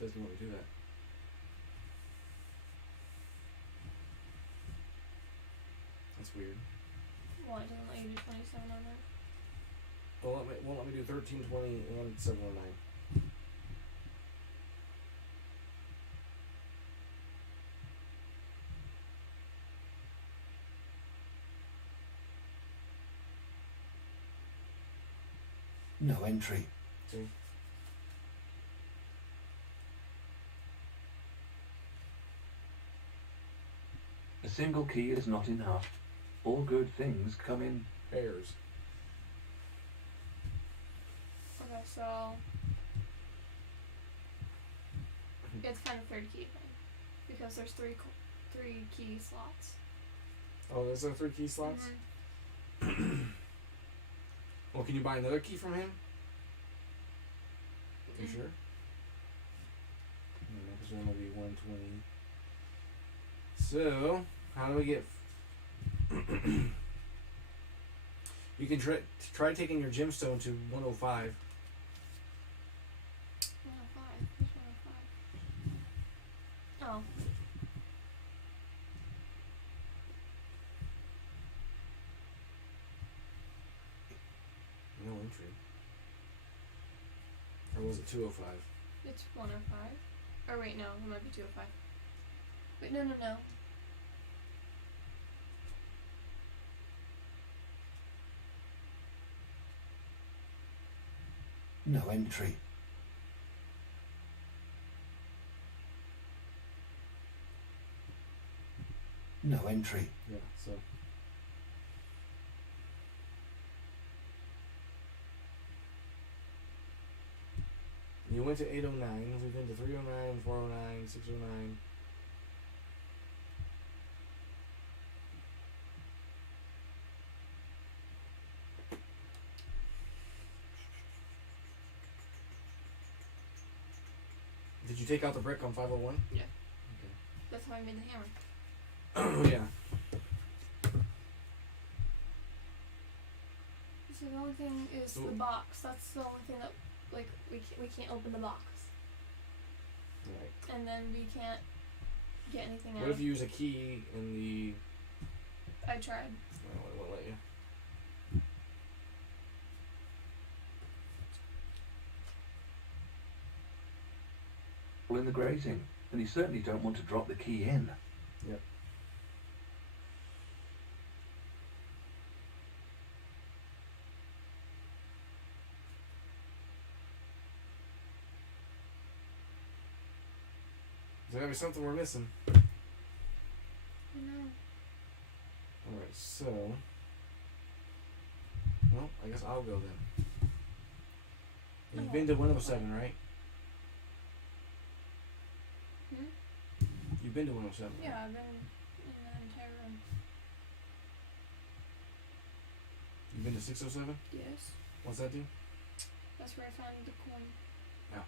Doesn't want to do that. That's weird. Well, it doesn't let you do 2709. Well, won't let me do 13, 20, and 709. No entry. See? A single key is not enough. All good things come in. Pairs. Okay, so it's kind of third key thing because there's three key slots. Oh, there's our 3 key slots? Mhm. Well, can you buy another key from him? You Mhm. sure? Because then it'll be 120. So, how do we get... You can try taking your gemstone to 105. 105. Where's 105? Oh. No entry. Or was it 205? It's 105. Or wait, no, it might be 205. Wait, no. No entry. No entry. Yeah, so... You went to 809, we've been to 309, 409, 609. Did you take out the brick on 501? Yeah. That's how I made the hammer. Oh, yeah. It's the box. That's the only thing that, like, we can't open the box. Right. And then we can't get anything out. What if you use a key in the... I tried. No, it won't let you. In the grating, and you certainly don't want to drop the key in. Yep. There's gotta be something we're missing. No. Alright, so... Well, I guess I'll go then. You've been to 107, right? Hmm? You've been to 107. Yeah, Right? I've been in the entire room. You've been to 607? Yes. What's that do? That's where I found the coin. Yeah.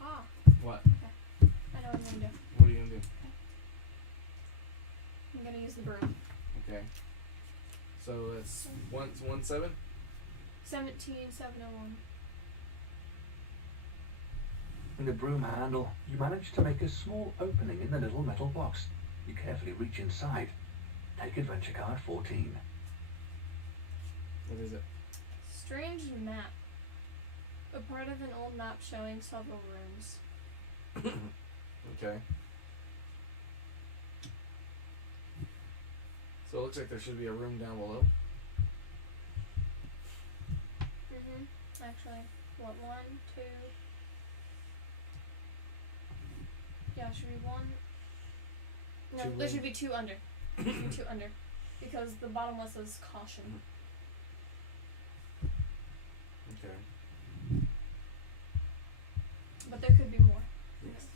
Aha. What? I know what I'm gonna do. What are you gonna do? I'm gonna use the broom. Okay. So it's 117? 17701. In the broom handle, you manage to make a small opening in the little metal box. You carefully reach inside. Take adventure card 14. What is it? Strange map. A part of an old map showing several rooms. Okay. So it looks like there should be a room down below. Actually, what, 1, 2? Yeah, should be 1. No, Two there room- should be 2 under. There should be 2 under. Because the bottom one says caution. Okay. But there could be more. Yes.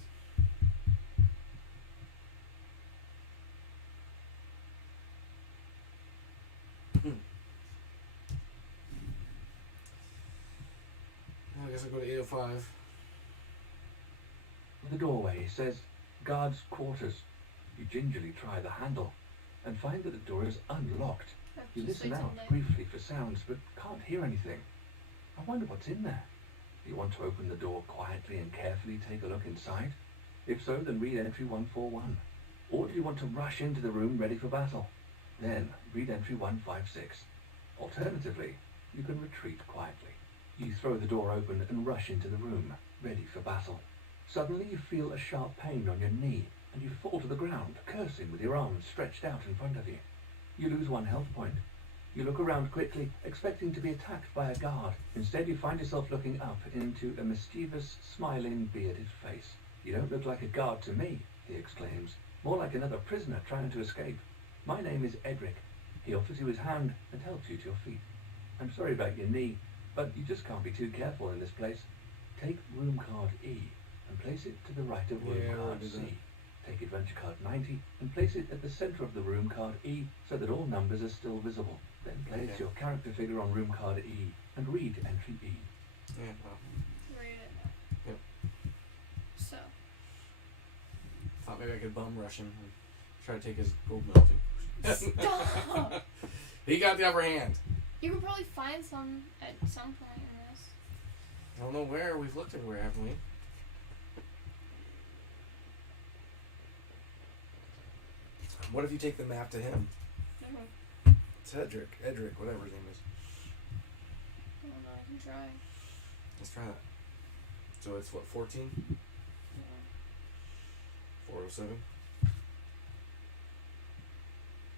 I guess I'll go to 805. The doorway says guard's quarters. You gingerly try the handle and find that the door is unlocked. You Just listen wait till out later. briefly for sounds but can't hear anything. I wonder what's in there. Do you want to open the door quietly and carefully take a look inside? If so, then read entry 141. Or do you want to rush into the room ready for battle? Then read entry 156. Alternatively, you can retreat quietly. You throw the door open and rush into the room, ready for battle. Suddenly you feel a sharp pain on your knee, and you fall to the ground, cursing with your arms stretched out in front of you. You lose 1 health point. You look around quickly, expecting to be attacked by a guard. Instead, you find yourself looking up into a mischievous, smiling, bearded face. "You don't look like a guard to me," he exclaims. "More like another prisoner trying to escape. My name is Edric." He offers you his hand and helps you to your feet. "I'm sorry about your knee, but you just can't be too careful in this place. Take room card E and place it to the right of room Yeah, card I'll do C. that. Take adventure card 90 and place it at the center of the room card E so that all numbers are still visible. Then place Okay. your character figure on room card E and read entry E. Yeah, well, Read it. Yep. So, thought maybe I could bum rush him and try to take his gold melting. stop! He got the upper hand. You could probably find some at some point in this. I don't know where. We've looked everywhere, haven't we? What if you take the map to him? It's Edric, whatever his name is. I don't know, I can try. Let's try that. So it's what, 14? Yeah. 407?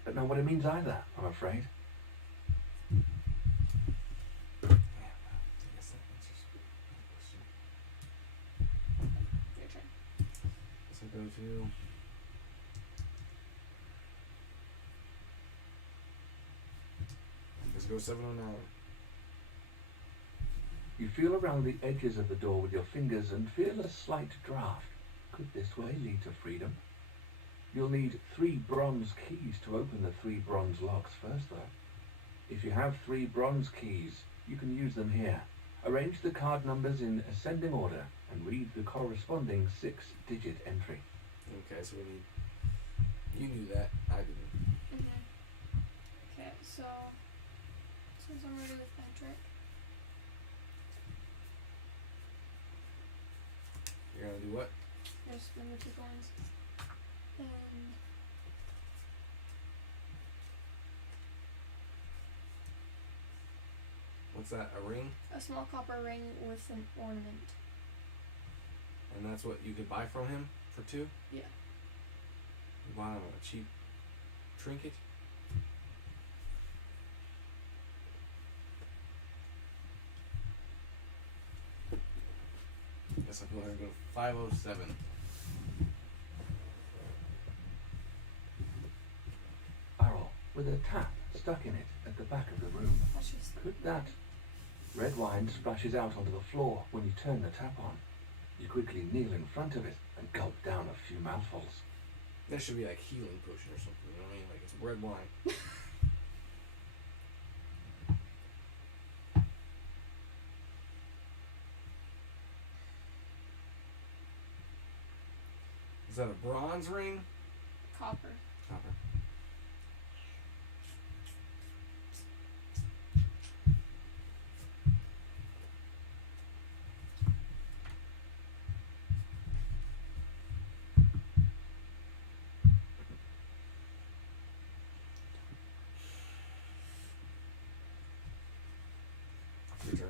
Don't know what it means either, I'm afraid. Yeah, well, I guess that answers my question. Your turn. Guess I'll go to... Let's go 709. You feel around the edges of the door with your fingers and feel a slight draft. Could this way lead to freedom? You'll need 3 bronze keys to open the 3 bronze locks first, though. If you have 3 bronze keys, you can use them here. Arrange the card numbers in ascending order and read the corresponding 6-digit entry. Okay, so we need. You knew that. I didn't. Okay, so since I'm ready with my trick, You're gonna do what? there's number 2 coins. And What's that? A ring? a small copper ring with an ornament. And that's what you could buy from him for 2? Yeah. You bought him a cheap trinket? Guess I'll go ahead and go to 507. Barrel with a tap stuck in it at the back of the room. That's just Could that? Red wine splashes out onto the floor when you turn the tap on. You quickly kneel in front of it and gulp down a few mouthfuls. There should be like healing potion or something, you know what I mean? Like it's red wine. Is that a bronze ring? copper. Copper. Your turn.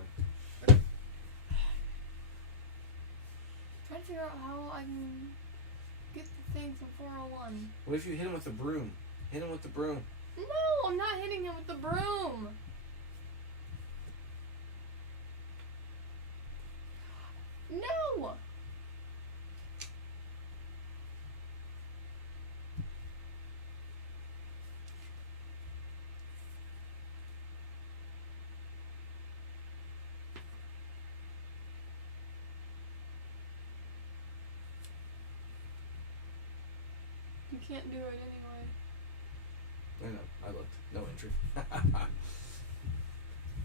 Trying to figure out how I can get the thing from 401. What if you hit him with the broom? Hit him with the broom. No, I'm not hitting him with the broom. No. You can't do it anyway. I know, I looked. No entry.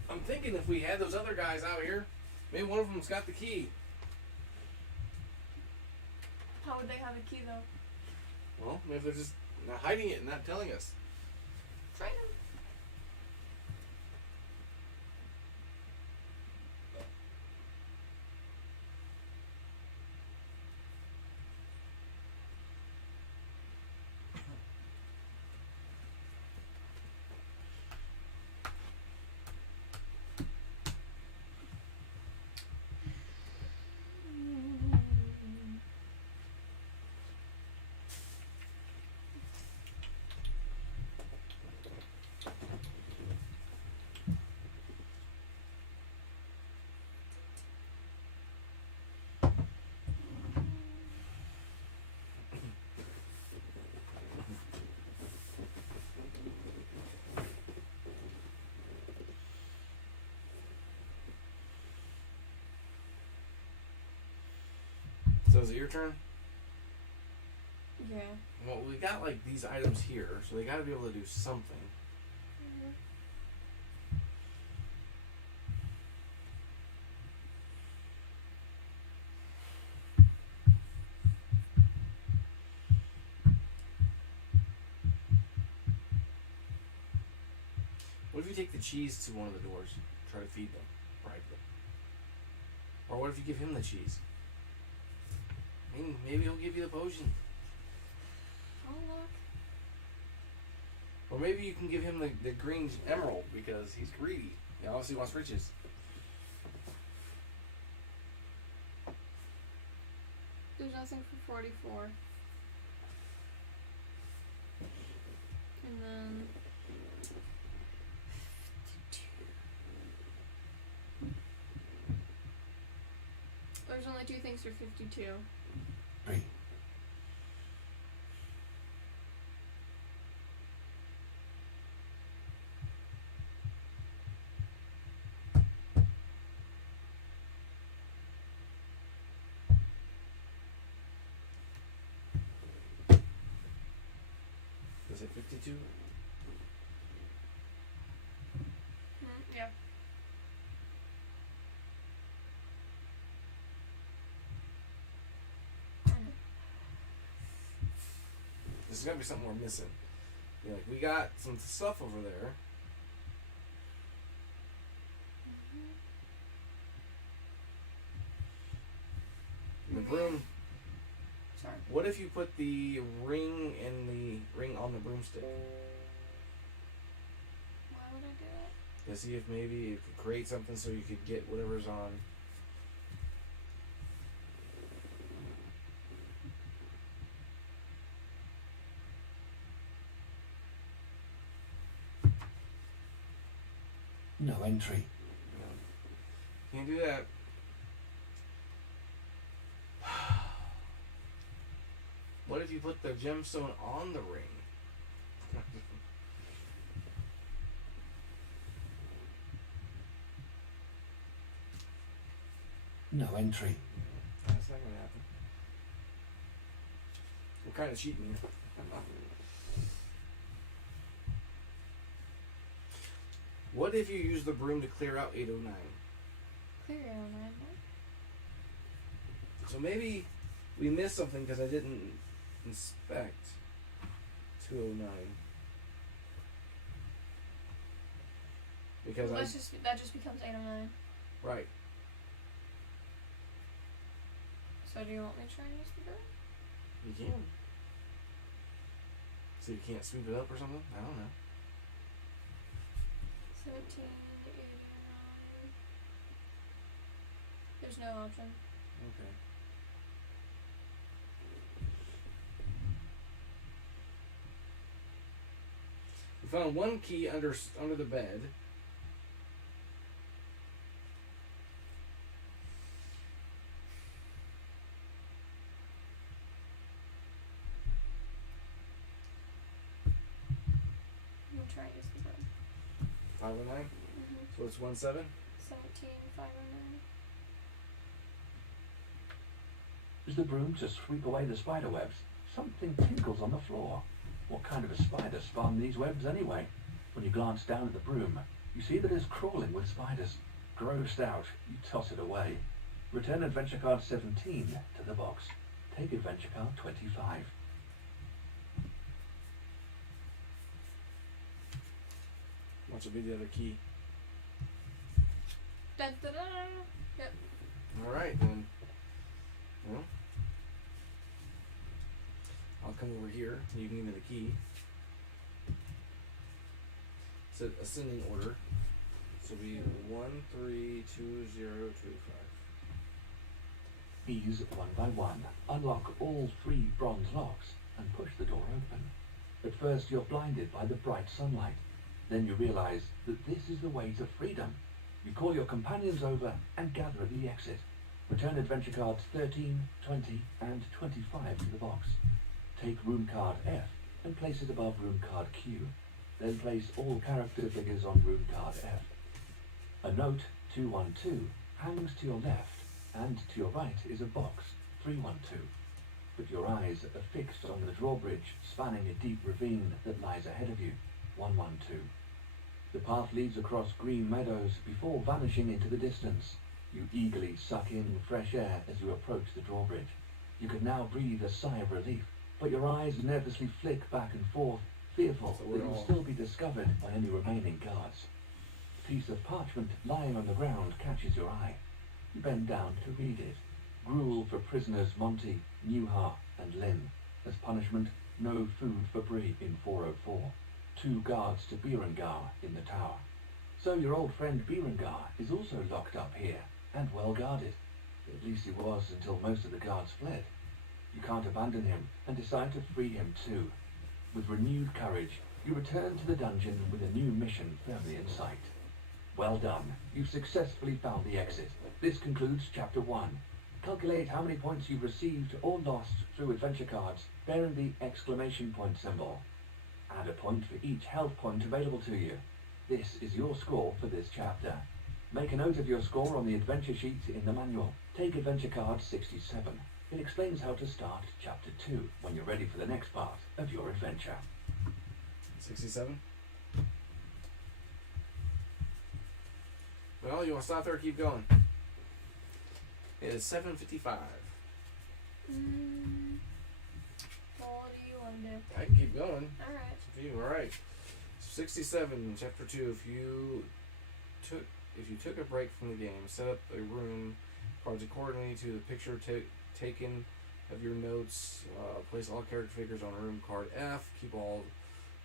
I'm thinking if we had those other guys out here, maybe one of them's got the key. How would they have a key though? Well, maybe they're just not hiding it and not telling us. Try to. So is it your turn? Yeah. Well, we got like these items here, so they got to be able to do something. What if you take the cheese to one of the doors, try to feed them, bribe them? Or what if you give him the cheese? Maybe he'll give you the potion. Oh look. Or maybe you can give him the green emerald because he's greedy. He obviously wants riches. There's nothing for 44. And then there's only 2 things for 52. Right. say 52? Yeah. There's got to be something we're missing. You're like, we got some stuff over there. The broom. Sorry. What if you put the ring on the broomstick? Why would I do that? To see if maybe it could create something so you could get whatever's on. No entry. No. Can't do that. What if you put the gemstone on the ring? No entry. That's not gonna happen. We're kind of cheating here. What if you use the broom to clear out 809? Clear 809. So maybe we missed something because I didn't inspect 209. Because Well, that just becomes 809. right. So do you want me to try and use the broom? You can. So you can't sweep it up or something? I don't know. 1789. There's no option. Okay. We found one key under the bed. I'm gonna try and use the broom. 509. So it's 17. 17509. As the broom to sweep away the spider webs, something tinkles on the floor. What kind of a spider spun these webs anyway? When you glance down at the broom, you see that it's crawling with spiders. Grossed out, you toss it away. Return adventure card 17 to the box. Take adventure card 25. What will be the other key? Dun, dun, dun, dun. Yep. Alright then. Well, I'll come over here. You can give me the key. It's an ascending order. So it'll be 132025. Ease one by one. Unlock all 3 bronze locks and push the door open. At first you're blinded by the bright sunlight. Then you realize that this is the way to freedom. You call your companions over and gather at the exit. Return adventure cards 13, 20, and 25 to the box. Take room card F and place it above room card Q. Then place all character figures on room card F. A note 212 hangs to your left, and to your right is a box 312. But your eyes are fixed on the drawbridge spanning a deep ravine that lies ahead of you 112. The path leads across green meadows before vanishing into the distance. You eagerly suck in fresh air as you approach the drawbridge. You can now breathe a sigh of relief, but your eyes nervously flick back and forth, fearful that you'll still be discovered by any remaining guards. A piece of parchment lying on the ground catches your eye. You bend down to read it. Gruel for prisoners Monty, Newhart, and Lynn. As punishment, no food for Bree in 404. 2 guards to Berengar in the tower. So your old friend Berengar is also locked up here, and well guarded. At least he was until most of the guards fled. You can't abandon him, and decide to free him too. With renewed courage, you return to the dungeon with a new mission firmly in sight. Well done. You've successfully found the exit. This concludes Chapter 1. Calculate how many points you've received or lost through adventure cards bearing the exclamation point symbol. Add a point for each health point available to you. This is your score for this chapter. Make a note of your score on the adventure sheet in the manual. Take adventure card 67. It explains how to start Chapter 2 when you're ready for the next part of your adventure. 67. Well, you want to stop there or keep going? It is 7:55. Well, what do you want to do? I can keep going. Alright. It's up to you. Alright. 67, chapter 2. If you took a break from the game, set up a room cards accordingly to the picture taken of your notes, place all character figures on room card F, keep all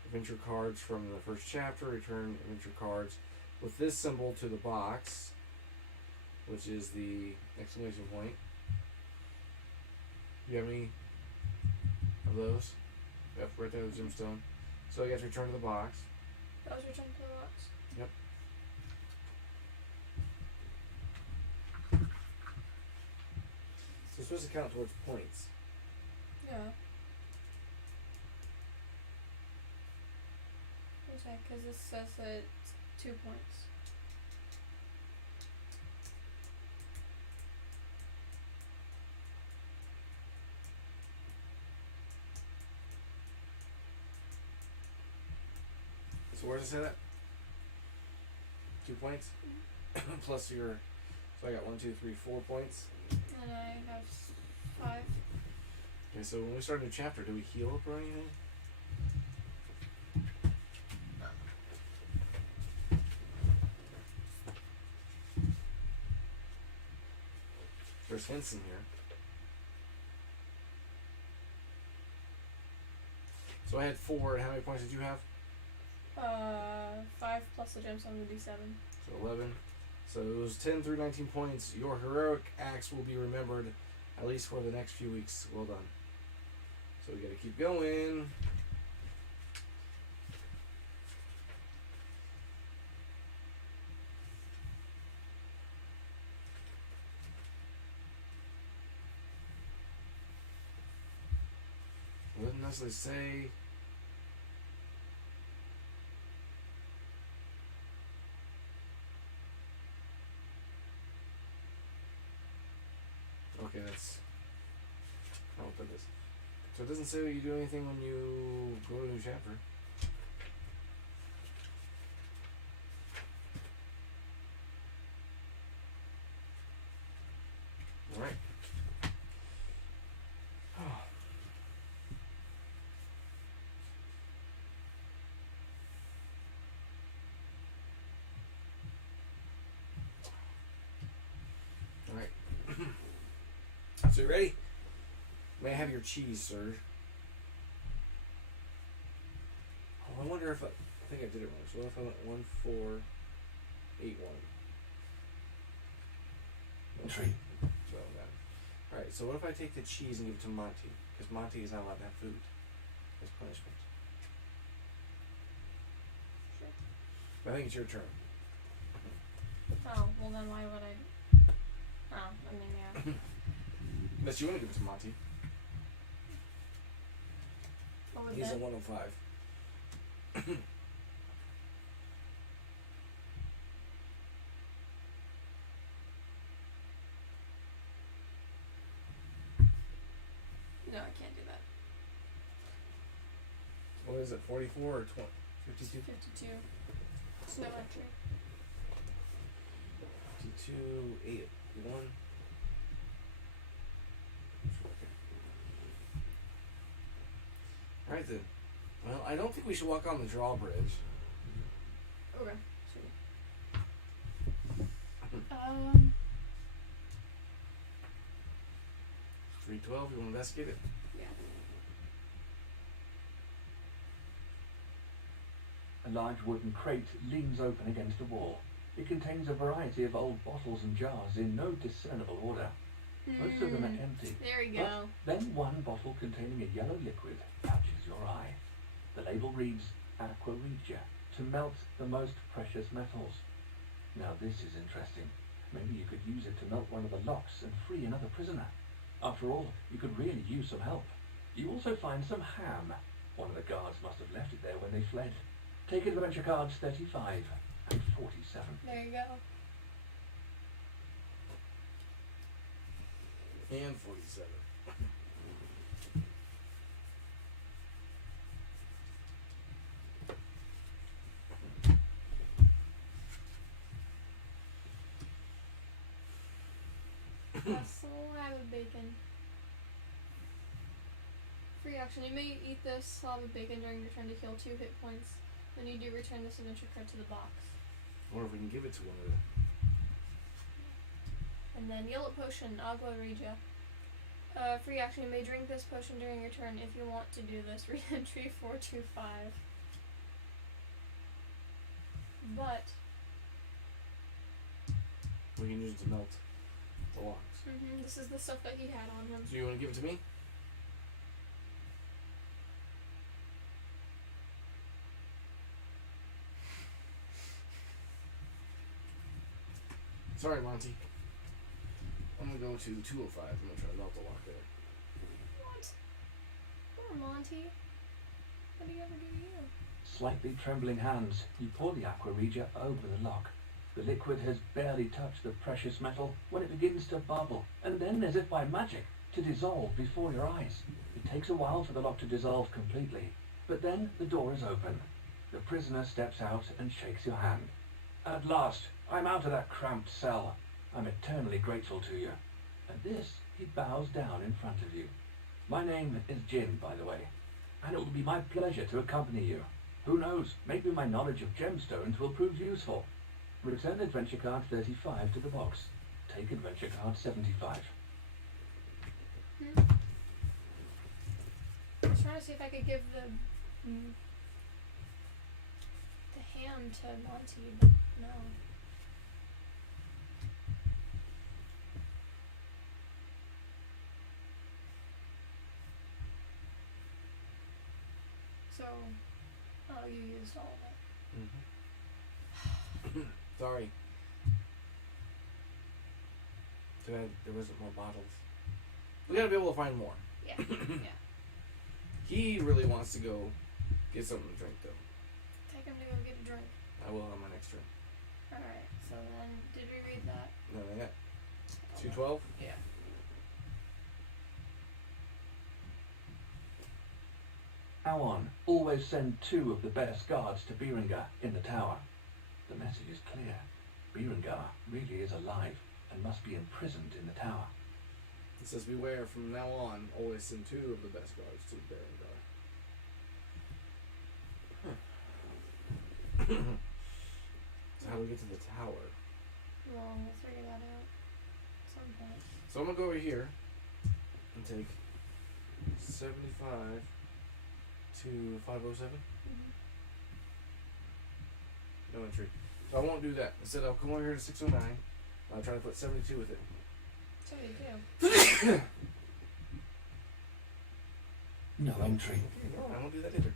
adventure cards from the first chapter, return adventure cards with this symbol to the box, which is the exclamation point. Do you have any of those? Yep, right there, the gemstone. So you have to return to the box. That was returned to the box. Yep. So it's supposed to count towards points. Yeah. Okay, because this says that it's 2 points. So where does it say that? 2 points? Plus your... So I got 1, 2, 3, 4 points. And I have 5. Okay, so when we start a new chapter, do we heal up or anything? There's hints in here. So I had 4, and how many points did you have? 5 plus the gemstone would be 7. So 11. So it was 10 through 19 points. Your heroic acts will be remembered at least for the next few weeks. Well done. So we gotta keep going. It doesn't necessarily say. Okay, that's I'll put this. So it doesn't say that you do anything when you go to a new chapter. Alright. Alright. So you ready? May I have your cheese, sir? Oh, I wonder if I think I did it wrong. So what if I went 1, 4, 8, 1? 3. So that. Alright, so what if I take the cheese and give it to Monty? Because Monty is not allowed to have food as punishment. Sure. But I think it's your turn. Oh, well then why would I... Oh, I mean, yeah. Unless you want to give it to Monty. What would He's that... a 105. No, I can't do that. What is it, 44 or 20? 52? 52. It's no entry. 52, 8, 1. Alright then. Well, I don't think we should walk on the drawbridge. Okay. Sweet. 312, you want to investigate it? Yeah. A large wooden crate leans open against a wall. It contains a variety of old bottles and jars in no discernible order. Most of them are empty. There we go. But then one bottle containing a yellow liquid catches your eye. The label reads Aqua Regia, to melt the most precious metals. Now this is interesting. Maybe you could use it to melt one of the locks and free another prisoner. After all, you could really use some help. You also find some ham. One of the guards must have left it there when they fled. Take adventure cards 35 and 47. There you go. And 47. A slab of bacon. Free action. You may eat this slab of bacon during your turn to heal 2 hit points. When you do, return this adventure card to the box. I wonder if we can give it to one of them. And then yellow potion, Agua Regia. Free action. You may drink this potion during your turn. If you want to do this, read entry 425. But We can use it to melt the locks. this is the stuff that he had on him. So you want to give it to me? Sorry, Monty. I'm gonna go to 205. I'm gonna try to melt the lock there. What? Poor Monty. What did he ever do to you? Slightly trembling hands, you pour the aqua regia over the lock. The liquid has barely touched the precious metal when it begins to bubble, and then, as if by magic, to dissolve before your eyes. It takes a while for the lock to dissolve completely, but then the door is open. The prisoner steps out and shakes your hand. At last, I'm out of that cramped cell. I'm eternally grateful to you. At this, he bows down in front of you. My name is Jin, by the way, and it will be my pleasure to accompany you. Who knows, maybe my knowledge of gemstones will prove useful. Return adventure card 35 to the box. Take adventure card 75. I was trying to see if I could give the ham to Monty, but no. So, oh, you used all of it. Sorry. Too bad there wasn't more bottles. We gotta be able to find more. Yeah. Yeah. He really wants to go get something to drink, though. Take him to go get a drink. I will on my next turn. Alright, so then, did we read that? No, not yet. 212? Yeah. Now on, always send 2 of the best guards to Berengar in the tower. The message is clear. Berengar really is alive and must be imprisoned in the tower. It says, beware, from now on, always send 2 of the best guards to Berengar. So how do we get to the tower? Well, we'll figure that out at some point. So I'm gonna go over here and take 75 to 507. No entry. So I won't do that. Instead, I'll come over here to 609. I'll try to put 72 with it. 72. No entry. No, I won't do that either.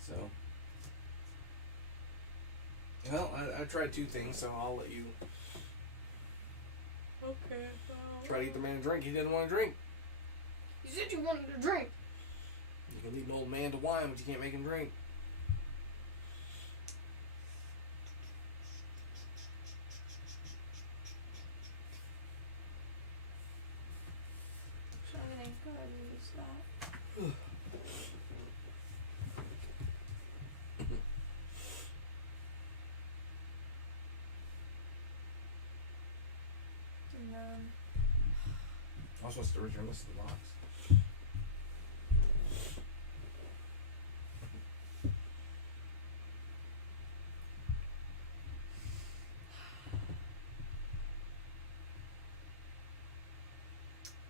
So, well, I tried 2 things, so I'll let you Okay. try to get the man a drink. He didn't want to drink. You said you wanted to drink. You can lead an old man to wine, but you can't make him drink. So I'm gonna go ahead and use that. And then I was supposed to return this to the box.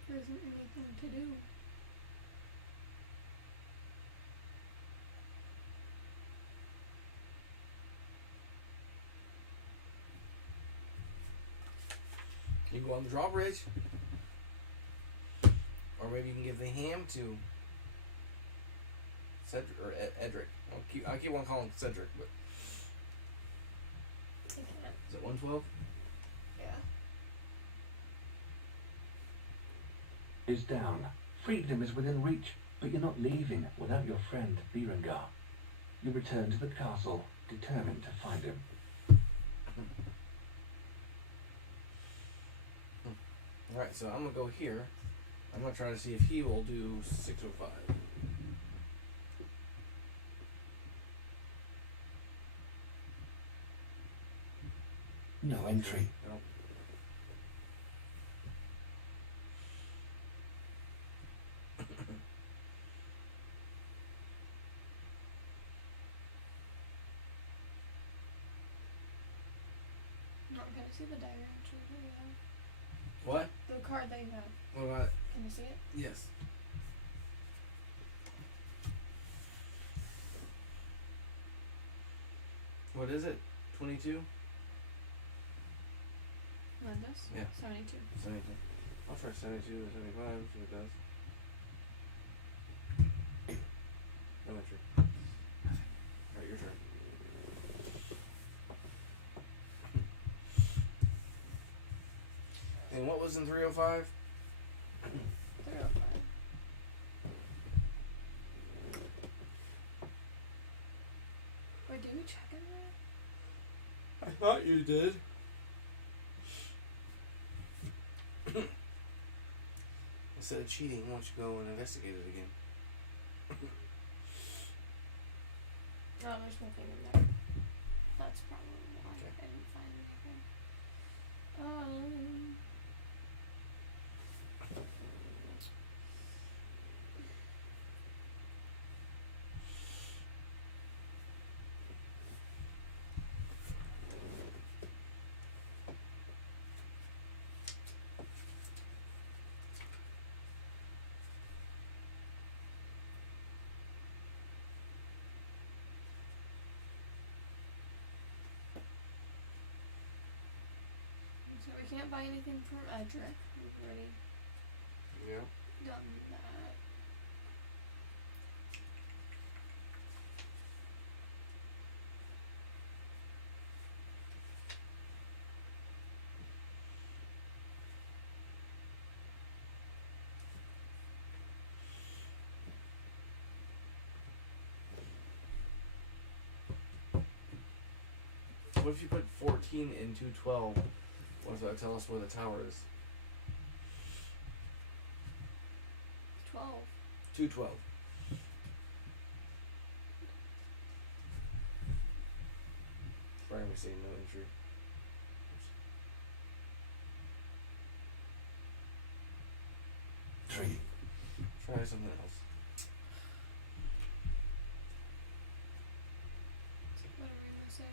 there isn't anything to do. You can go on the drawbridge. Or maybe you can give the ham to Cedric or Edric. I keep on calling him Cedric, but I can't. is it 112? Yeah. Is down. Freedom is within reach, but you're not leaving without your friend Berengar. You return to the castle, determined to find him. Alright, so I'm gonna go here. I'm gonna try to see if he will do 605. No entry. Nope. No, can I see the diary entry that you have? What? The card that you have. What about it? Can you see it? Yes. What is it? 22? Linda's? Yeah. 72. 72. I'll try 72 or 75, see what it does. No entry. Alright, your turn. And what was in 305? 305. Wait, did we check in there? I thought you did. Instead of cheating, why don't you go and investigate it again? No, there's nothing in there. That's probably why Okay. I didn't find anything. So we can't buy anything from Edric. We've already Yeah. done that. What if you put 14 into 12? What does that tell us where the tower is? 12. 212. Why are we saying no entry? Tree. Try something else. What are we missing?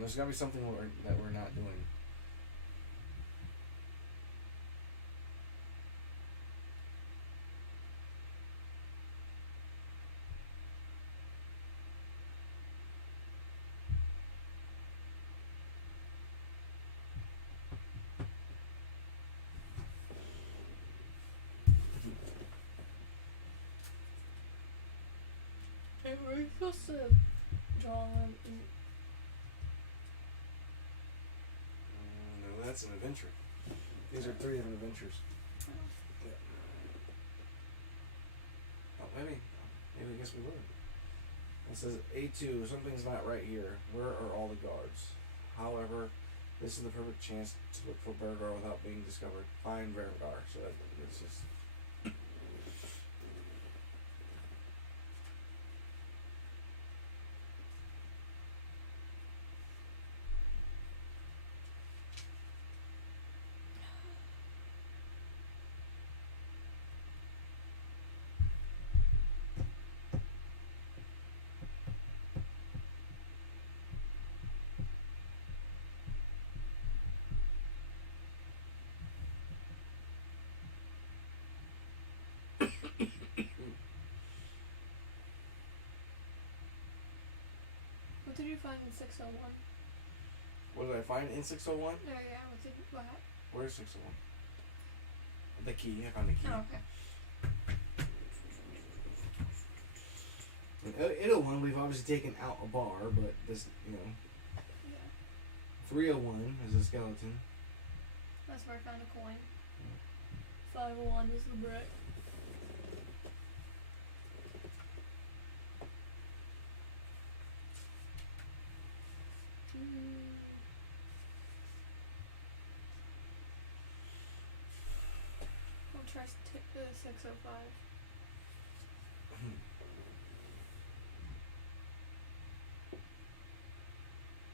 There's gotta be something that we're not doing. And we're supposed to draw in. No, that's an adventure. These are 3 different adventures. Oh, maybe I guess we would. It says A2, something's not right here. Where are all the guards? However, this is the perfect chance to look for Bergar without being discovered. Find Bergar. So it's just. did you find in 601? What did I find in 601? No, yeah, what? Where's 601? The key. I found the key. Oh, okay. In 801, we've obviously taken out a bar, but this, Yeah. 301 is a skeleton. That's where I found a coin. 501 is the brick. I'll try 605.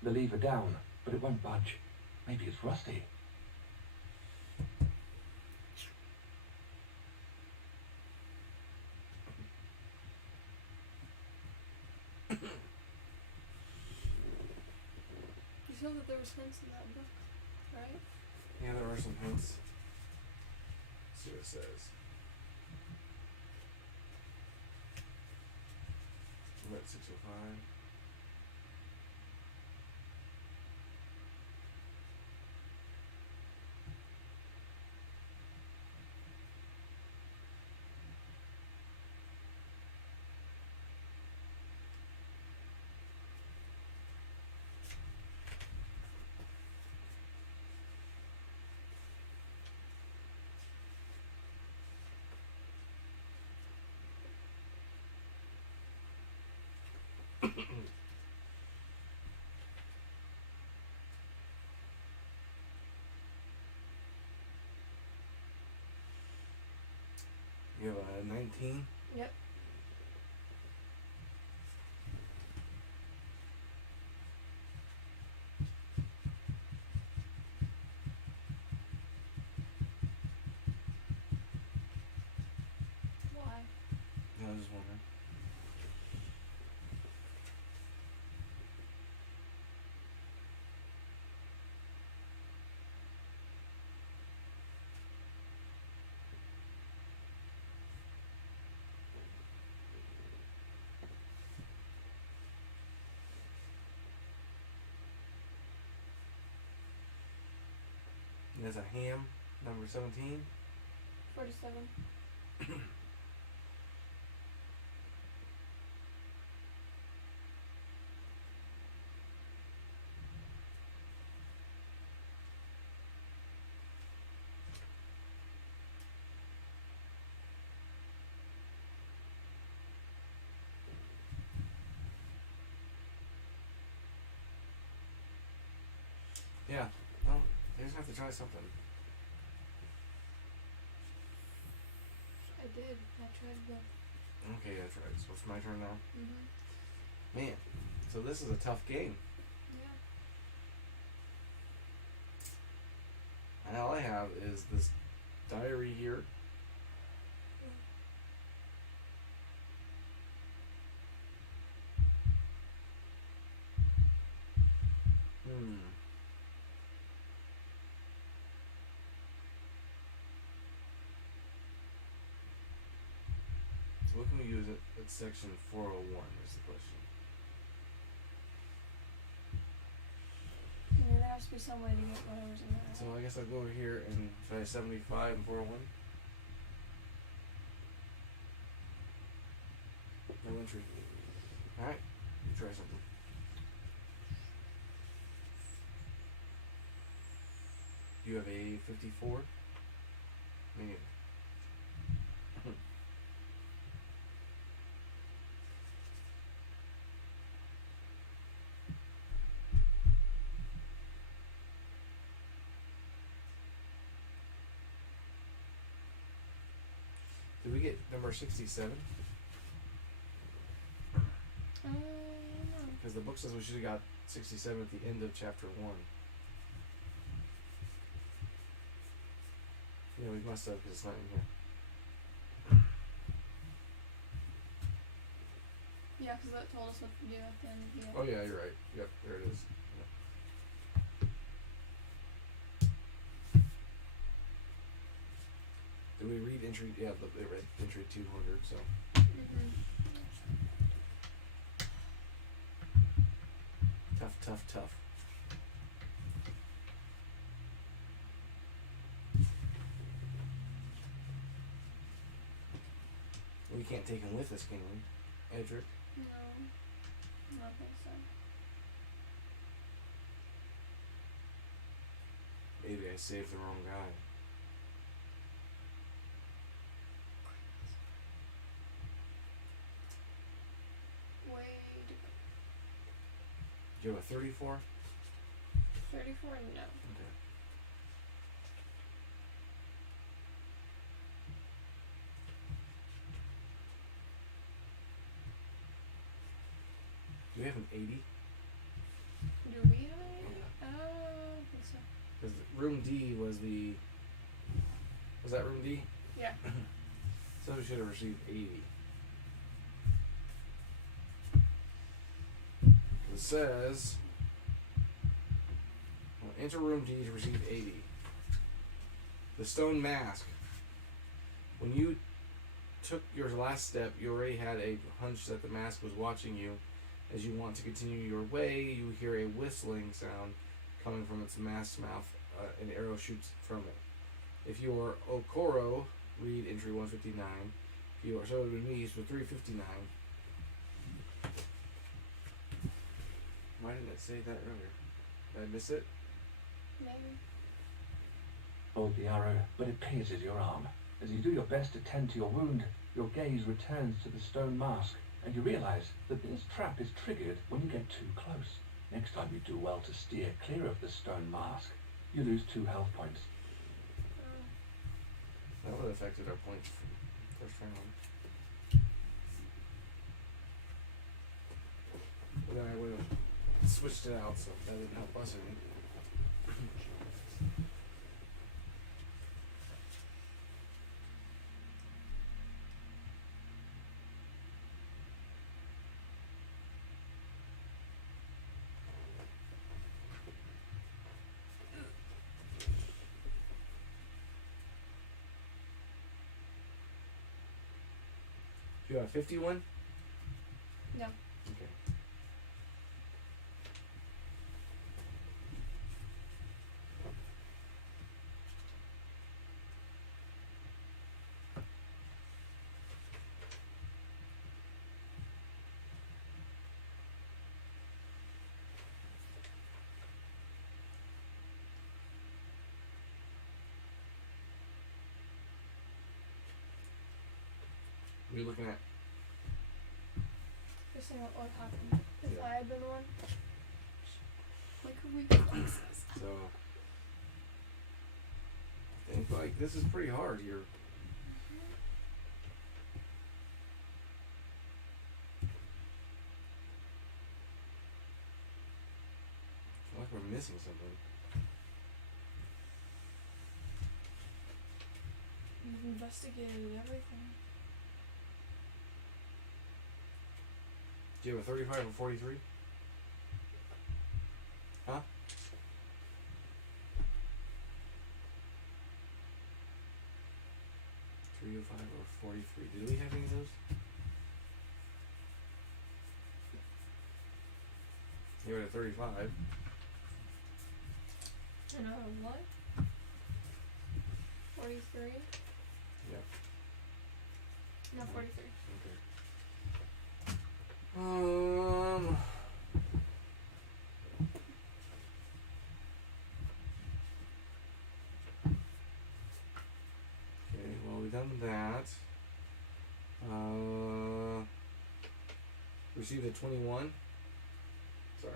The lever down, but it won't budge. Maybe it's rusty. You feel that there was hints in that book, right? Yeah, there are some hints. Let's see what it says. I'm at 605. You have a 19? Yep. Why? No, I was just wondering. There's a ham, number 17. 47. Yeah. Well, you just have to try something. I did. I tried both. Okay, that's right. So it's my turn now. Mm-hmm. Man, so this is a tough game. Yeah. And all I have is this diary here. So what can we use at section 401 is the question. Yeah, there has to be some way to get whatever's in there. So I guess I'll go over here and try 75 and 401. No entry. Alright, you try something. You have a 54? Me neither. Did we get number 67? No. Because the book says we should have got 67 at the end of chapter 1. Yeah, we must have because it's not in here. Yeah, because that told us what to do at the end of the Oh yeah, you're right. Yep, there it is. Yep. Did we read entry? Yeah, they read entry 200. So. Mm-hmm. Tough. We can't take him with us, can we, Edric? No. I don't think so. Maybe I saved the wrong guy. Way to Do you have a 34? go. 34? No. Okay. Do we have an 80? Do we have any? I think so. Because room D was the... Was that room D? Yeah. So we should have received 80. It says... Well, enter room D to receive 80. The stone mask. When you took your last step, you already had a hunch that the mask was watching you. As you want to continue your way, you hear a whistling sound coming from its masked mouth. An arrow shoots from it. If you are Okoro, read entry 159. If you are Sotodenise with 359. Why didn't it say that earlier? Did I miss it? Maybe. Hold the arrow, but it pierces your arm. As you do your best to tend to your wound, your gaze returns to the stone mask, and you realize that this trap is triggered when you get too close. Next time you do well to steer clear of the stone mask, you lose 2 health points. That would have affected our points first round. But then I would have switched it out, so that didn't help us any. Do you have 51? No. Okay. What are you looking at? Just saying what would happen if Yeah. I had been one. Like reflexes. So, I think like this is pretty hard here. I feel like we're missing something. You've investigated everything. Do you have a 35 or 43? Huh? .305 or 43. Did we have any of those? You had a 35. And a what? 43? Yep. No, 43. Okay. Okay, well we've done that. Received a 21. Sorry.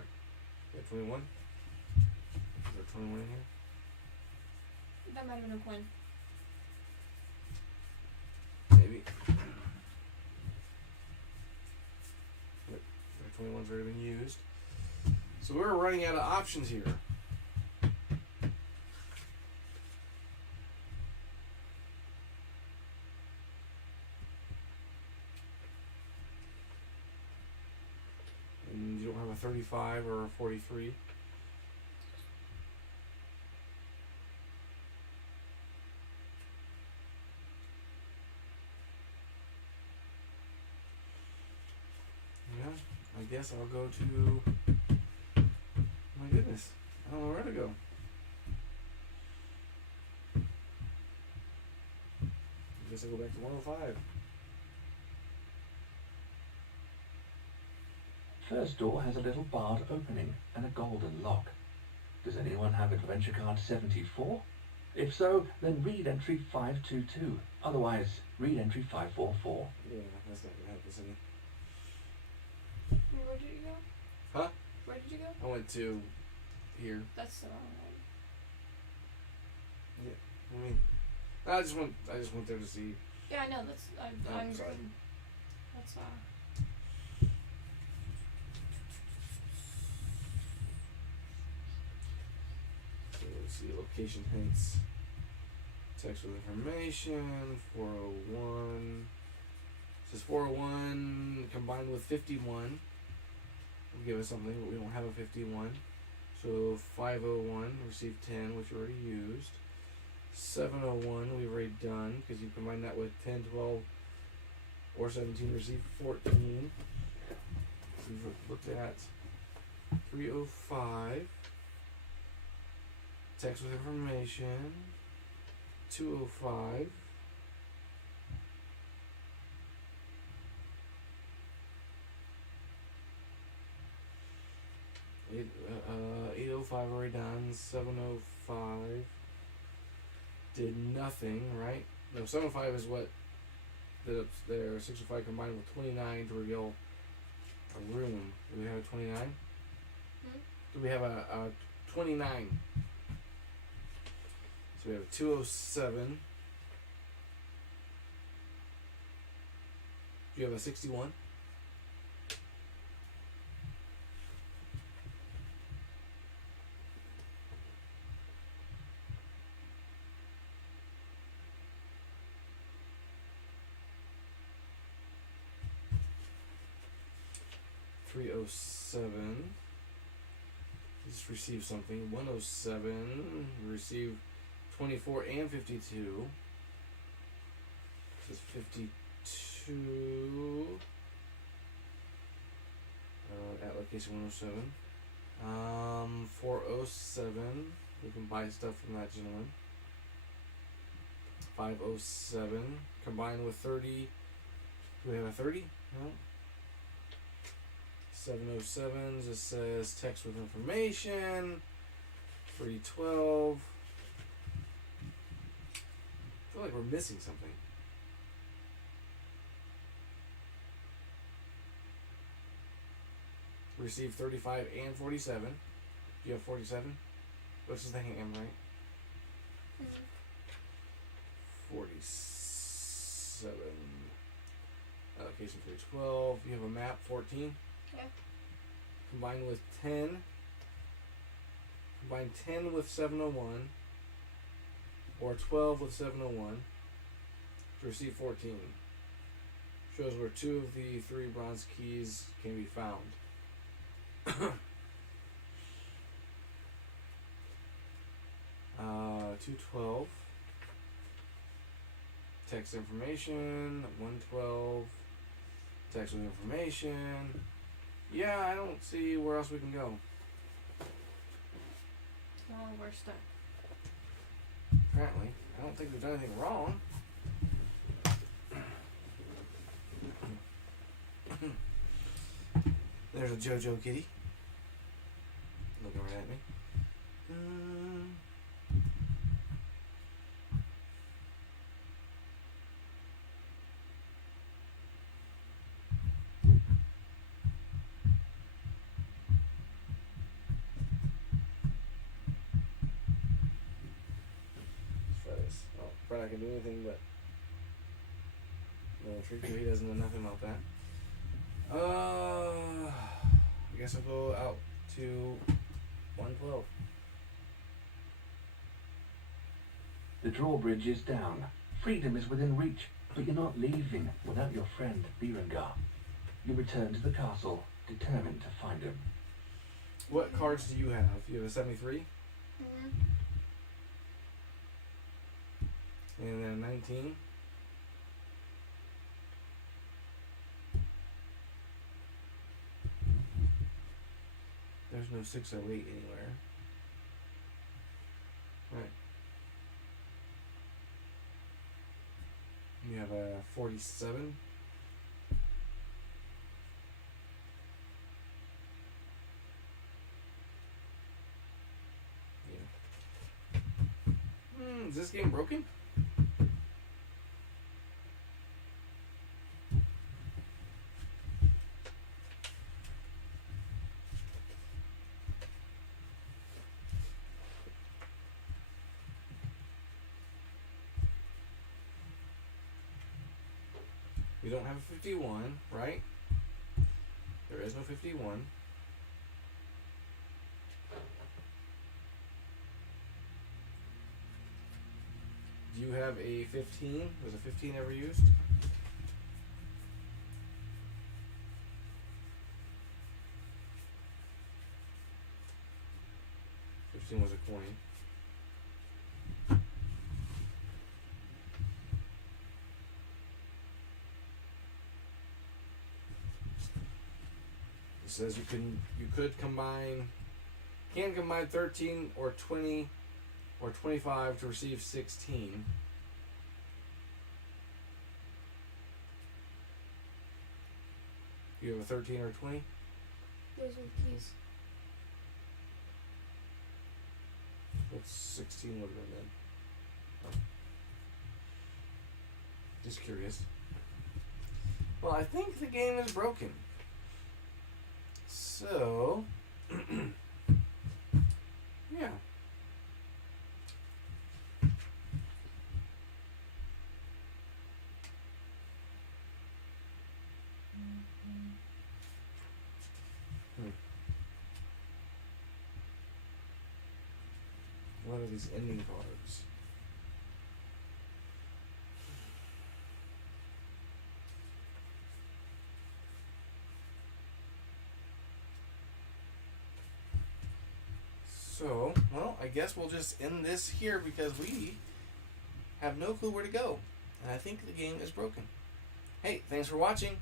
Yeah, 21? Is there 21 in here? That might have been a coin. Maybe. Yep, the 21's already been used. So we're running out of options here. And you don't have a 35 or a 43. Yeah, I guess I'll go to I don't know where to go. I guess I'll go back to 105. First door has a little barred opening and a golden lock. Does anyone have adventure card 74? If so, then read entry 522. Otherwise, read entry 544. Yeah, that's not gonna help us any. Where did you go? Huh? Where did you go? I went to here. That's the wrong one. I mean, I just went there to see. Yeah, I know. That's I'm sorry. green. That's So let's see, location hints. Text with information, 401. It says 401 combined with 51 will give us something, but we don't have a 51. So 501, receive 10, which we already used. 701, we've already done, because you combine that with 10, 12, or 17, receive 14. We've looked at 305. Text with information. 205. Eight, 805 already done. 705 did nothing, right? No, 705 is what did up there. 605 combined with 29 to reveal a room. Do we have a 29? Do we have a 29? So we have a 207. Do you have a 61? $307. Just received something. 107. Received 24 and 52. This is 52. At location 107. 407. We can buy stuff from that gentleman. 507. Combined with 30. Do we have a 30? No. 707 just says text with information. 312. I feel like we're missing something. Received 35 and 47. Do you have 47? Which is the ham, right? 47. Allocation 312. You have a map 14. Yeah. Combined with 10. Combine 10 with 701. Or 12 with 701. To receive 14. Shows where 2 of the 3 bronze keys can be found. 212. Text information. 112. Text with information. Yeah, I don't see where else we can go. Well, we're stuck. Apparently. I don't think we've done anything wrong. There's a JoJo kitty. Looking right at me. Let's try this. Oh, Fred, I can do anything but. No, Tricky, he doesn't know nothing about that. I guess I'll go out to 112. The drawbridge is down. Freedom is within reach, but you're not leaving without your friend Berengar. You return to the castle, determined to find him. What cards do you have? You have a 73? And then a 19? There's no 608 anywhere. You have a 47. Yeah. Is this game broken? We don't have a 51, right? There is no 51. Do you have a 15? Was a 15 ever used? $15 was a coin. It says you could combine 13 or 20 or 25 to receive 16. You have a 13 or 20? Those are keys. What's 16 would have been then? Oh. Just curious. Well, I think the game is broken. So, yeah. What are these ending cards? So, well, I guess we'll just end this here because we have no clue where to go. And I think the game is broken. Hey, thanks for watching.